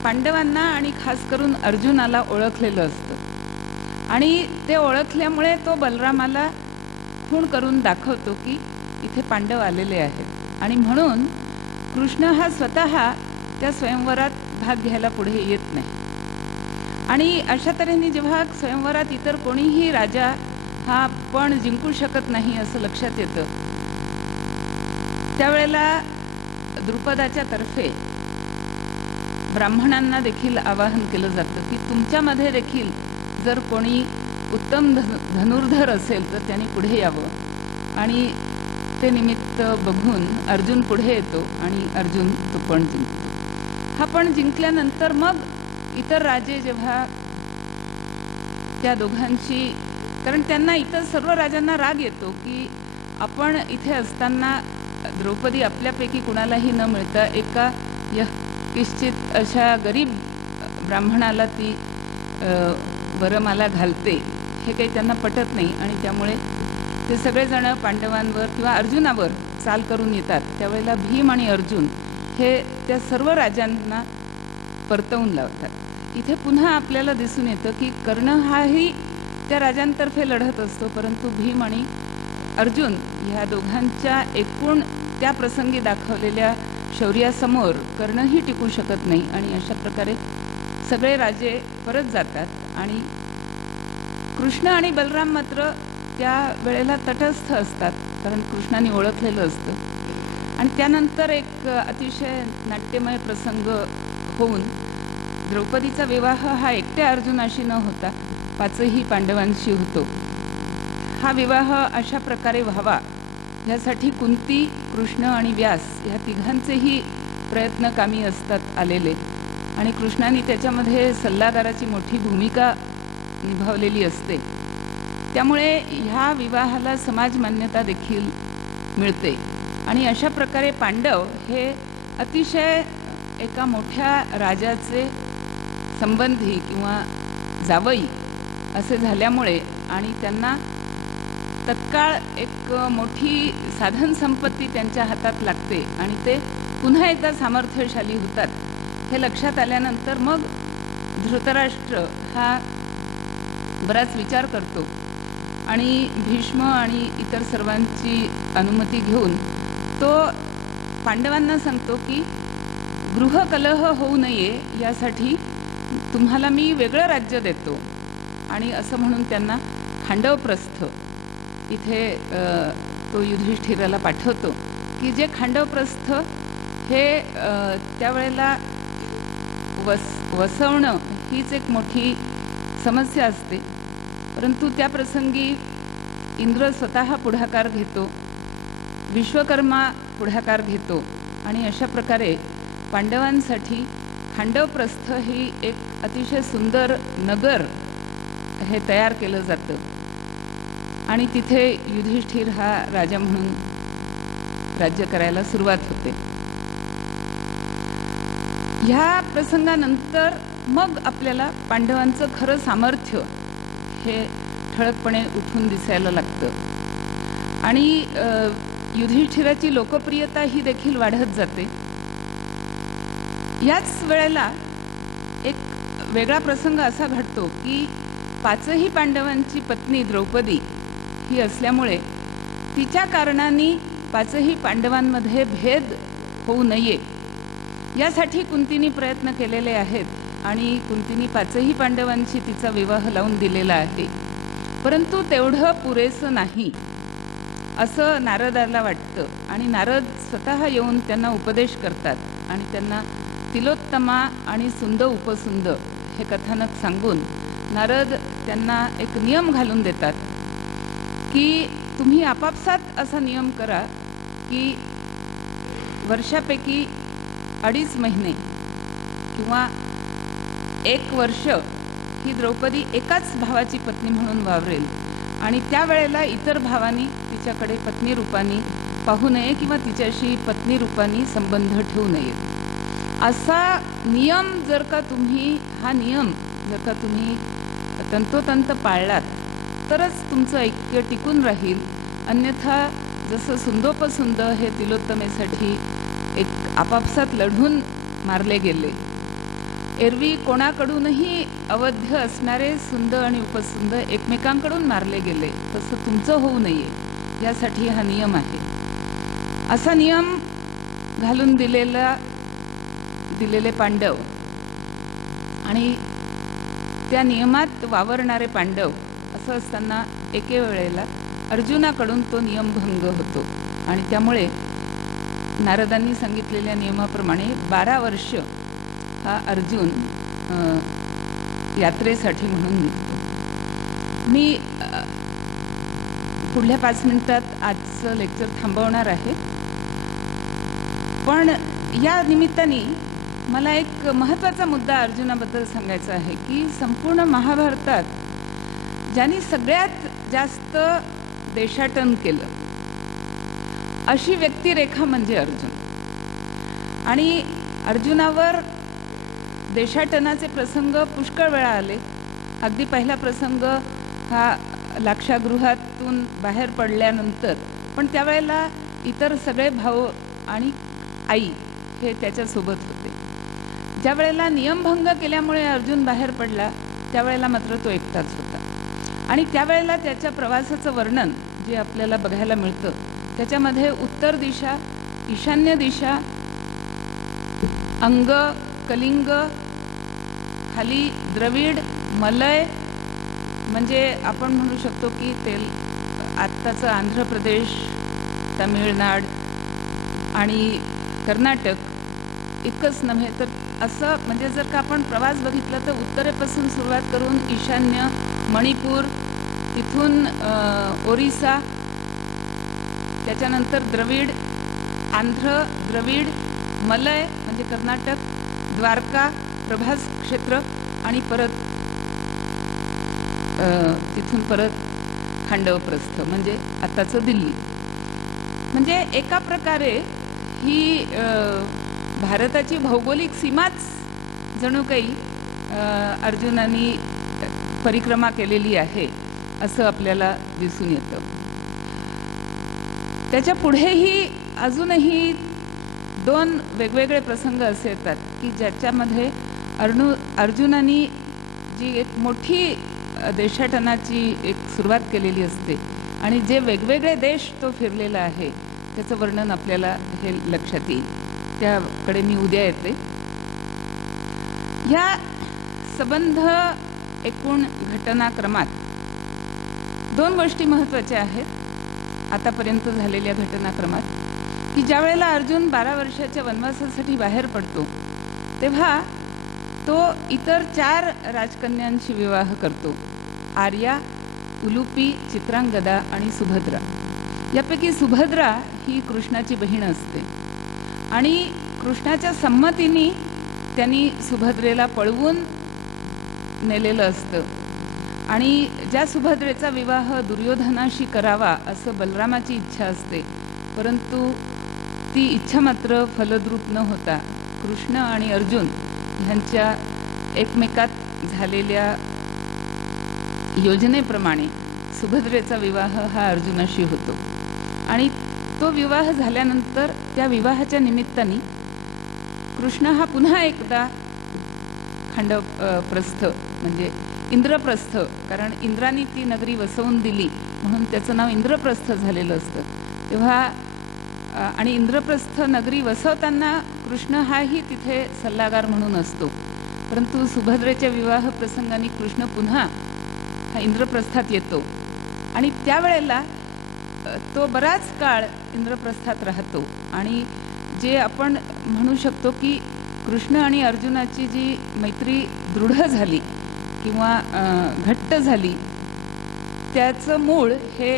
पांडवांना आणि खास करून अर्जुनाला ओळखलेलं असतं आणि ते ओळखल्यामुळे तो बलरामाला खूण करून दाखवतो की इथे पांडव आलेले आहेत. आणि म्हणून कृष्ण हा स्वतः त्या स्वयंवरात भाग घ्यायला पुढे येत नाही. आणि अशा तऱ्हेने जेव्हा स्वयंवरात इतर कोणीही राजा हा पण जिंकू शकत नाही असं लक्षात येतं, त्यावेळेला द्रुपदाच्या तर्फे ब्राह्मणांना देखील आवाहन केलं जातं की तुमच्यामध्ये देखील जर कोणी उत्तम धनुर्धर असेल तर त्यांनी पुढे यावं. आणि ते निमित्त बघून अर्जुन पुढे येतो आणि अर्जुन तो पण जिंकतो. हा पण जिंकल्यानंतर मग इतर राजे जेव्हा त्या दोघांची, कारण त्यांना इतर सर्व राजांना राग येतो की आपण इथे असताना द्रौपदी आपल्यापैकी कुणालाही न मिळता एका किश्चित अशा गरीब ब्राह्मणाला ती वरमाला घालते, हे काही त्यांना पटत नाही. आणि त्यामुळे ते सगळेजण पांडवांवर किंवा अर्जुनावर चाल करून येतात. त्यावेळेला भीम आणि अर्जुन हे त्या सर्व राजांना परतवून लावतात. इथे पुन्हा आपल्याला दिसून येतं की कर्ण हाही त्या राजांतर्फे लढत असतो, परंतु भीम आणि अर्जुन ह्या दोघांच्या एकूण त्या प्रसंगी दाखवलेल्या शौर्यासमोर कर्णही टिकू शकत नाही. आणि अशा प्रकारे सगळे राजे परत जातात आणि कृष्ण आणि बलराम मात्र त्या वेळेला तटस्थ असतात, कारण कृष्णाने ओळखलेलं असतं. आणि त्यानंतर एक अतिशय नाट्यमय प्रसंग होऊन द्रौपदीचा विवाह हा एकट्या अर्जुनाशी न होता 5ही पांडवांशी होतो. हा विवाह अशा प्रकारे व्हावा यासाठी कुंती, कृष्ण आणि व्यास ह्या तिघांचेही प्रयत्न कामी असतात आलेले. आणि कृष्णाने त्याच्यामध्ये सल्लागाराची मोठी भूमिका निभावलेली असते. त्यामुळे ह्या विवाहाला समाज मान्यता देखील मिळते. आणि अशा प्रकारे पांडव हे अतिशय एका मोठ्या राजाचे संबंधी किंवा जावई असे झाल्यामुळे आणि त्यांना तत्काळ एक मोठी साधन संपत्ती त्यांच्या हातात लागते आणि ते पुन्हा एकदा सामर्थ्यशाली होतात हे लक्षात आल्यानंतर मग धृतराष्ट्र हा बराच विचार करतो आणि भीष्म आणि इतर सर्वांची अनुमती घेऊन तो पांडवांना सांगतो की गृहकलह होऊ नये यासाठी तुम्हाला मी वेगळं राज्य देतो. आणि असं म्हणून त्यांना खांडवप्रस्थ इथे तो युधिष्ठिराला पाठवतो की जे खांडवप्रस्थ हे त्यावेळेला वसवणं हीच एक मोठी समस्या असते. परंतु त्या प्रसंगी इंद्र स्वतः पुढाकार घेतो, विश्वकर्मा पुढाकार घेतो आणि अशा प्रकारे पांडवांसाठी खांडवप्रस्थ ही एक अतिशय सुंदर नगर हे तयार केलं जातं आणि तिथे युधिष्ठिर हा राजा म्हणून राज्य करायला सुरुवात होते. ह्या प्रसंगानंतर मग आपल्याला पांडवांचं खरं सामर्थ्य हे ठळकपणे उठून दिसायला लागतं आणि युधिष्ठिराची लोकप्रियता ही देखील वाढत जाते. याच वेळेला एक वेगळा प्रसंग असा घडतो की पाचही पांडवांची पत्नी द्रौपदी ही असल्यामुळे तिच्या कारणाने पाचही पांडवांमध्ये भेद होऊ नये यासाठी कुंतीने प्रयत्न केलेले आहेत आणि कुंतीने पाचही पांडवांशी तिचा विवाह लावून दिलेला आहे. परंतु तेवढं पुरेसं नाही असं नारदाला वाटतं आणि नारद स्वतः येऊन त्यांना उपदेश करतात आणि त्यांना तिलोत्तमा आणि सुंद उपसुंद हे कथानक सांगून नारद त्यांना एक नियम घालून देतात की तुम्ही आपापसात असा नियम करा की वर्षापैकी 2.5 महिने किंवा 1 वर्ष ही द्रौपदी एकाच भावाची पत्नी म्हणून वावरेल आणि त्यावेळेला इतर भावांनी तिच्याकडे पत्नी रूपाने पाहू नये किंवा तिच्याशी पत्नी रूपाने संबंध ठेवू नयेत. असा नियम जर का तुम्ही तंतोतंत पाळलात तरच तुमचं ऐक्य टिकून राहील. अन्यथा जसं सुंदोपसुंद हे तिलोत्तमेसाठी एक आपापसात लढून मारले गेले, एरवी कोणाकडूनही अवध्य असणारे सुंद आणि उपसुंद एकमेकांकडून मारले गेले, तसं तुमचं होऊ नये यासाठी हा नियम आहे. असा नियम घालून दिलेले पांडव आणि त्या नियमात वावरणारे पांडव असं असताना एके वेळेला अर्जुनाकडून तो नियमभंग होतो आणि त्यामुळे नारदांनी सांगितलेल्या नियमाप्रमाणे 12 वर्ष हा अर्जुन यात्रेसाठी म्हणून निघतो. मी पुढल्या 5 मिनिटात आजचं लेक्चर थांबवणार आहे, पण या निमित्ताने मला एक महत्त्वाचा मुद्दा अर्जुनाबद्दल सांगायचा आहे की संपूर्ण महाभारतात ज्यांनी सगळ्यात जास्त देशाटन केलं अशी व्यक्तिरेखा म्हणजे अर्जुन आणि अर्जुनावर देशाटनाचे प्रसंग पुष्कळ वेळा आले. अगदी पहिला प्रसंग हा लाक्षागृहातून बाहेर पडल्यानंतर, पण त्यावेळेला इतर सगळे भाऊ आणि आई हे त्याच्यासोबत होते. ज्या वेळेला नियमभंग केल्यामुळे अर्जुन बाहेर पडला त्यावेळेला मात्र तो एकटाच होता आणि त्यावेळेला त्याच्या प्रवासाचं वर्णन जे आपल्याला बघायला मिळतं त्याच्यामध्ये उत्तर दिशा, ईशान्य दिशा, अंग, कलिंग, खाली द्रविड, मलय म्हणजे आपण म्हणू शकतो की ते आत्ताचं आंध्र प्रदेश, तमिळनाड आणि कर्नाटक इतकंच नव्हे तर असं म्हणजे जर का आपण प्रवास बघितला तर उत्तरेपासून सुरुवात करून ईशान्य, मणिपूर, तिथून ओरिसा, त्याच्यानंतर द्रविड, आंध्र, द्रविड, मलय म्हणजे कर्नाटक, द्वारका, प्रभास क्षेत्र आणि परत तिथून परत खांडवप्रस्थ म्हणजे आताचं दिल्ली. म्हणजे एका प्रकारे ही भारताची भौगोलिक सीमाच जणू काही अर्जुनाने परिक्रमा केलेली आहे असं आपल्याला दिसून येतं. त्याच्या पुढेही अजूनही 2 वेगवेगळे प्रसंग असे येतात की ज्याच्यामध्ये अर्जुनाने जी एक मोठी देशाटनाची एक सुरुवात केलेली असते आणि जे वेगवेगळे देश तो फिरलेला आहे त्याचं वर्णन आपल्याला हे लक्षात येईल. त्याकडे मी उद्या येते. या संबंध एकूण घटनाक्रमात 2 गोष्टी महत्त्वाच्या आहेत आतापर्यंत झालेल्या घटनाक्रमात की ज्या वेळेला अर्जुन 12 वर्षाच्या वनवासासाठी बाहेर पडतो तेव्हा तो इतर 4 राजकन्यांशी विवाह करतो, आर्या, उलुपी, चित्रांगदा आणि सुभद्रा. यापैकी सुभद्रा ही कृष्णाची बहीण असते आणि कृष्णाच्या संमतीने त्यांनी सुभद्रेला पळवून नेलेलं असतं. आणि ज्या सुभद्रेचा विवाह दुर्योधनाशी करावा असं बलरामाची इच्छा असते, परंतु ती इच्छा मात्र फलद्रूप न होता कृष्ण आणि अर्जुन ह्यांच्या एकमेकात झालेल्या योजनेप्रमाणे सुभद्रेचा विवाह हा अर्जुनाशी होतो. आणि तो विवाह झाल्यानंतर त्या विवाहाच्या निमित्ताने कृष्ण हा पुन्हा एकदा खंडप्रस्थ म्हणजे इंद्रप्रस्थ, कारण इंद्राने ती नगरी वसवून दिली म्हणून त्याचं नाव इंद्रप्रस्थ झालेलं असतं. तेव्हा आणि इंद्रप्रस्थ नगरी वसवताना कृष्ण हाही तिथे सल्लागार म्हणून असतो. परंतु सुभद्रेच्या विवाह प्रसंगाने कृष्ण पुन्हा हा इंद्रप्रस्थात येतो आणि त्यावेळेला तो बराच काळ इंद्रप्रस्थात राहतो. आणि जे आपण म्हणू शकतो की कृष्ण आणि अर्जुनाची जी मैत्री दृढ झाली किंवा घट्ट झाली, त्याचं मूळ हे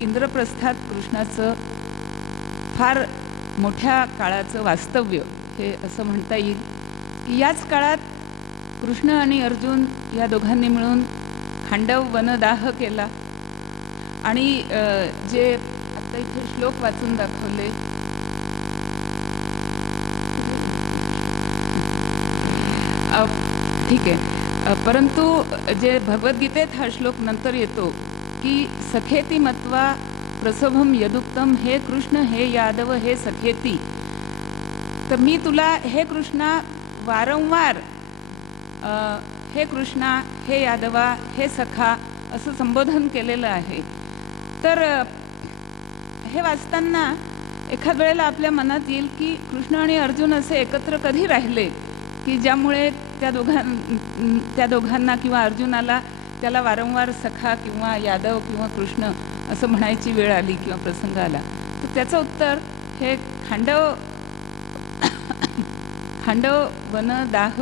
इंद्रप्रस्थात कृष्णाचं फार मोठ्या काळाचं वास्तव्य हे असं म्हणता येईल. की याच काळात कृष्ण आणि अर्जुन या दोघांनी मिळून खांडव वनदाह केला. आणि जे आता इथे श्लोक वाचून दाखवले, ठीक आहे, परंतु जे भगवद्गीतेत हा श्लोक नंतर येतो की सखेती मत्वा प्रसभम यदुक्तम, हे कृष्ण हे यादव हे सखेती. तर मी तुला हे कृष्णा वारंवार हे कृष्णा हे यादवा हे सखा असं संबोधन केलेलं आहे. तर हे वाचताना एखाद वेळेला आपल्या मनात येईल की कृष्ण आणि अर्जुन असे एकत्र कधी राहिले की ज्यामुळे त्या दोघांना किंवा अर्जुनाला त्याला वारंवार सखा किंवा यादव किंवा कृष्ण असं म्हणायची वेळ आली किंवा प्रसंग आला. तर त्याचं उत्तर हे खांडव वनदाह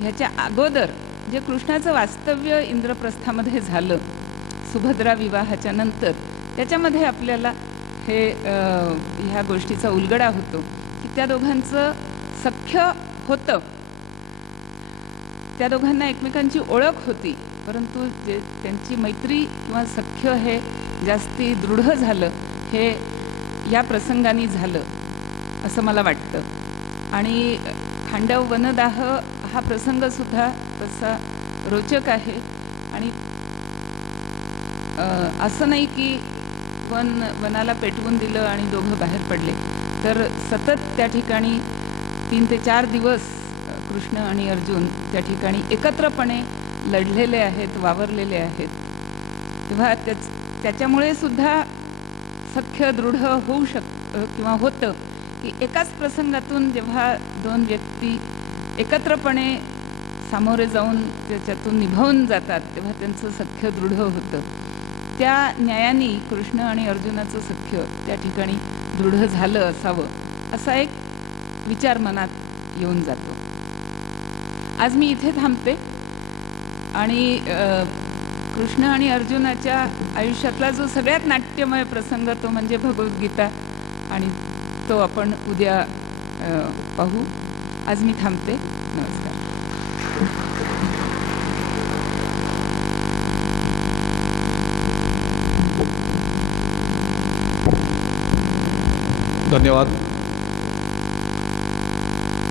ह्याच्या अगोदर जे कृष्णाचं वास्तव्य इंद्रप्रस्थामध्ये झालं सुभद्रा विवाहाच्या नंतर, त्याच्यामध्ये आपल्याला हे ह्या गोष्टीचा उलगडा होतो की त्या दोघांचं सख्य होतं, त्या दोघांना एकमेकांची ओळख होती, परंतु जे त्यांची मैत्री किंवा सख्य हे जास्ती दृढ झालं हे या प्रसंगाने झालं असं मला वाटतं. आणि खांडव वनदाह हा प्रसंगसुद्धा तसा रोचक आहे. आणि असं नाही की वनाला पेटवून दिलं आणि दोघं बाहेर पडले, तर सतत त्या ठिकाणी 3 ते 4 दिवस कृष्ण आणि अर्जुन त्या ठिकाणी एकत्रपणे लढलेले आहेत, वावरलेले आहेत. तेव्हा त्याच्यामुळे सुद्धा सख्य दृढ होऊ किंवा होतं की एकाच प्रसंगातून जेव्हा 2 व्यक्ती एकत्रपणे सामोरे जाऊन त्याच्यातून निभावून जातात तेव्हा त्यांचं सख्य दृढ होतं. त्या न्यायाने कृष्ण आणि अर्जुनाचं सख्य त्या ठिकाणी दृढ झालं असावं असा एक विचार मनात येऊन जातो. आज मी इथे थांबते आणि कृष्ण आणि अर्जुनाच्या आयुष्यातला जो सगळ्यात नाट्यमय प्रसंग तो म्हणजे भगवद्गीता, आणि तो आपण उद्या पाहू. आज मी थांबते. नमस्कार. धन्यवाद.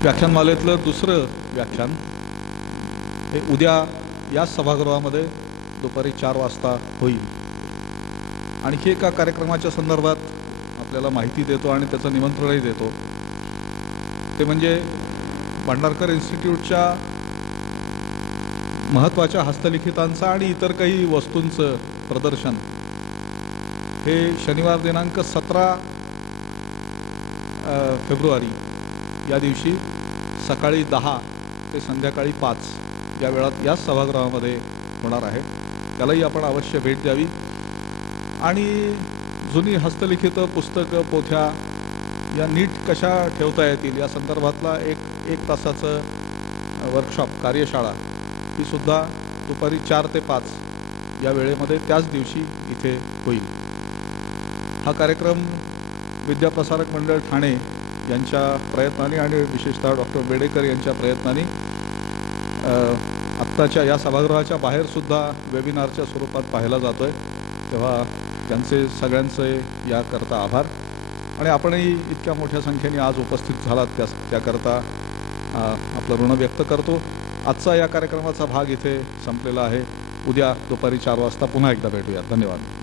व्याख्यानमालेतलं दुसरं व्याख्यान हे उद्या याच सभागृहामध्ये दुपारी 4 वाजता होईल. आणखी एका कार्यक्रमाच्या संदर्भात आपल्याला माहिती देतो आणि त्याचं निमंत्रणही देतो. ते म्हणजे भांडारकर इन्स्टिट्यूटच्या महत्त्वाच्या हस्तलिखितांचं आणि इतर काही वस्तूंचं प्रदर्शन हे शनिवार दिनांक 17 फेब्रुवारी या दिवशी सकाळी 10 ते संध्याकाळी 5 या वेळात याच सभागृहामध्ये होणार आहे. त्यालाही आपण अवश्य भेट द्यावी. आणि जुनी हस्तलिखितं पुस्तकं पोथ्या या नीट कशा ठेवता येतील या संदर्भातला एक तासाचं वर्कशॉप कार्यशाळा ही सुद्धा दुपारी 4 ते 5 या वेळेमध्ये त्याच दिवशी इथे होईल. हा कार्यक्रम विद्याप्रसारक मंडळ ठाणे यांच्या प्रयत्नाने आणि विशेषतः डॉक्टर बेडेकर यांच्या प्रयत्नाने आत्ताच्या या सभागृहाच्या बाहेरसुद्धा वेबिनारच्या स्वरूपात पाहिला जातो आहे. तेव्हा त्यांचे सगळ्यांचे याकरता आभार. आणि आपणही इतक्या मोठ्या संख्येने आज उपस्थित झालात त्याकरता आपलं ऋण व्यक्त करतो. आजचा या कार्यक्रमाचा भाग इथे संपलेला आहे. उद्या दुपारी 4 वाजता पुन्हा एकदा भेटूया. धन्यवाद.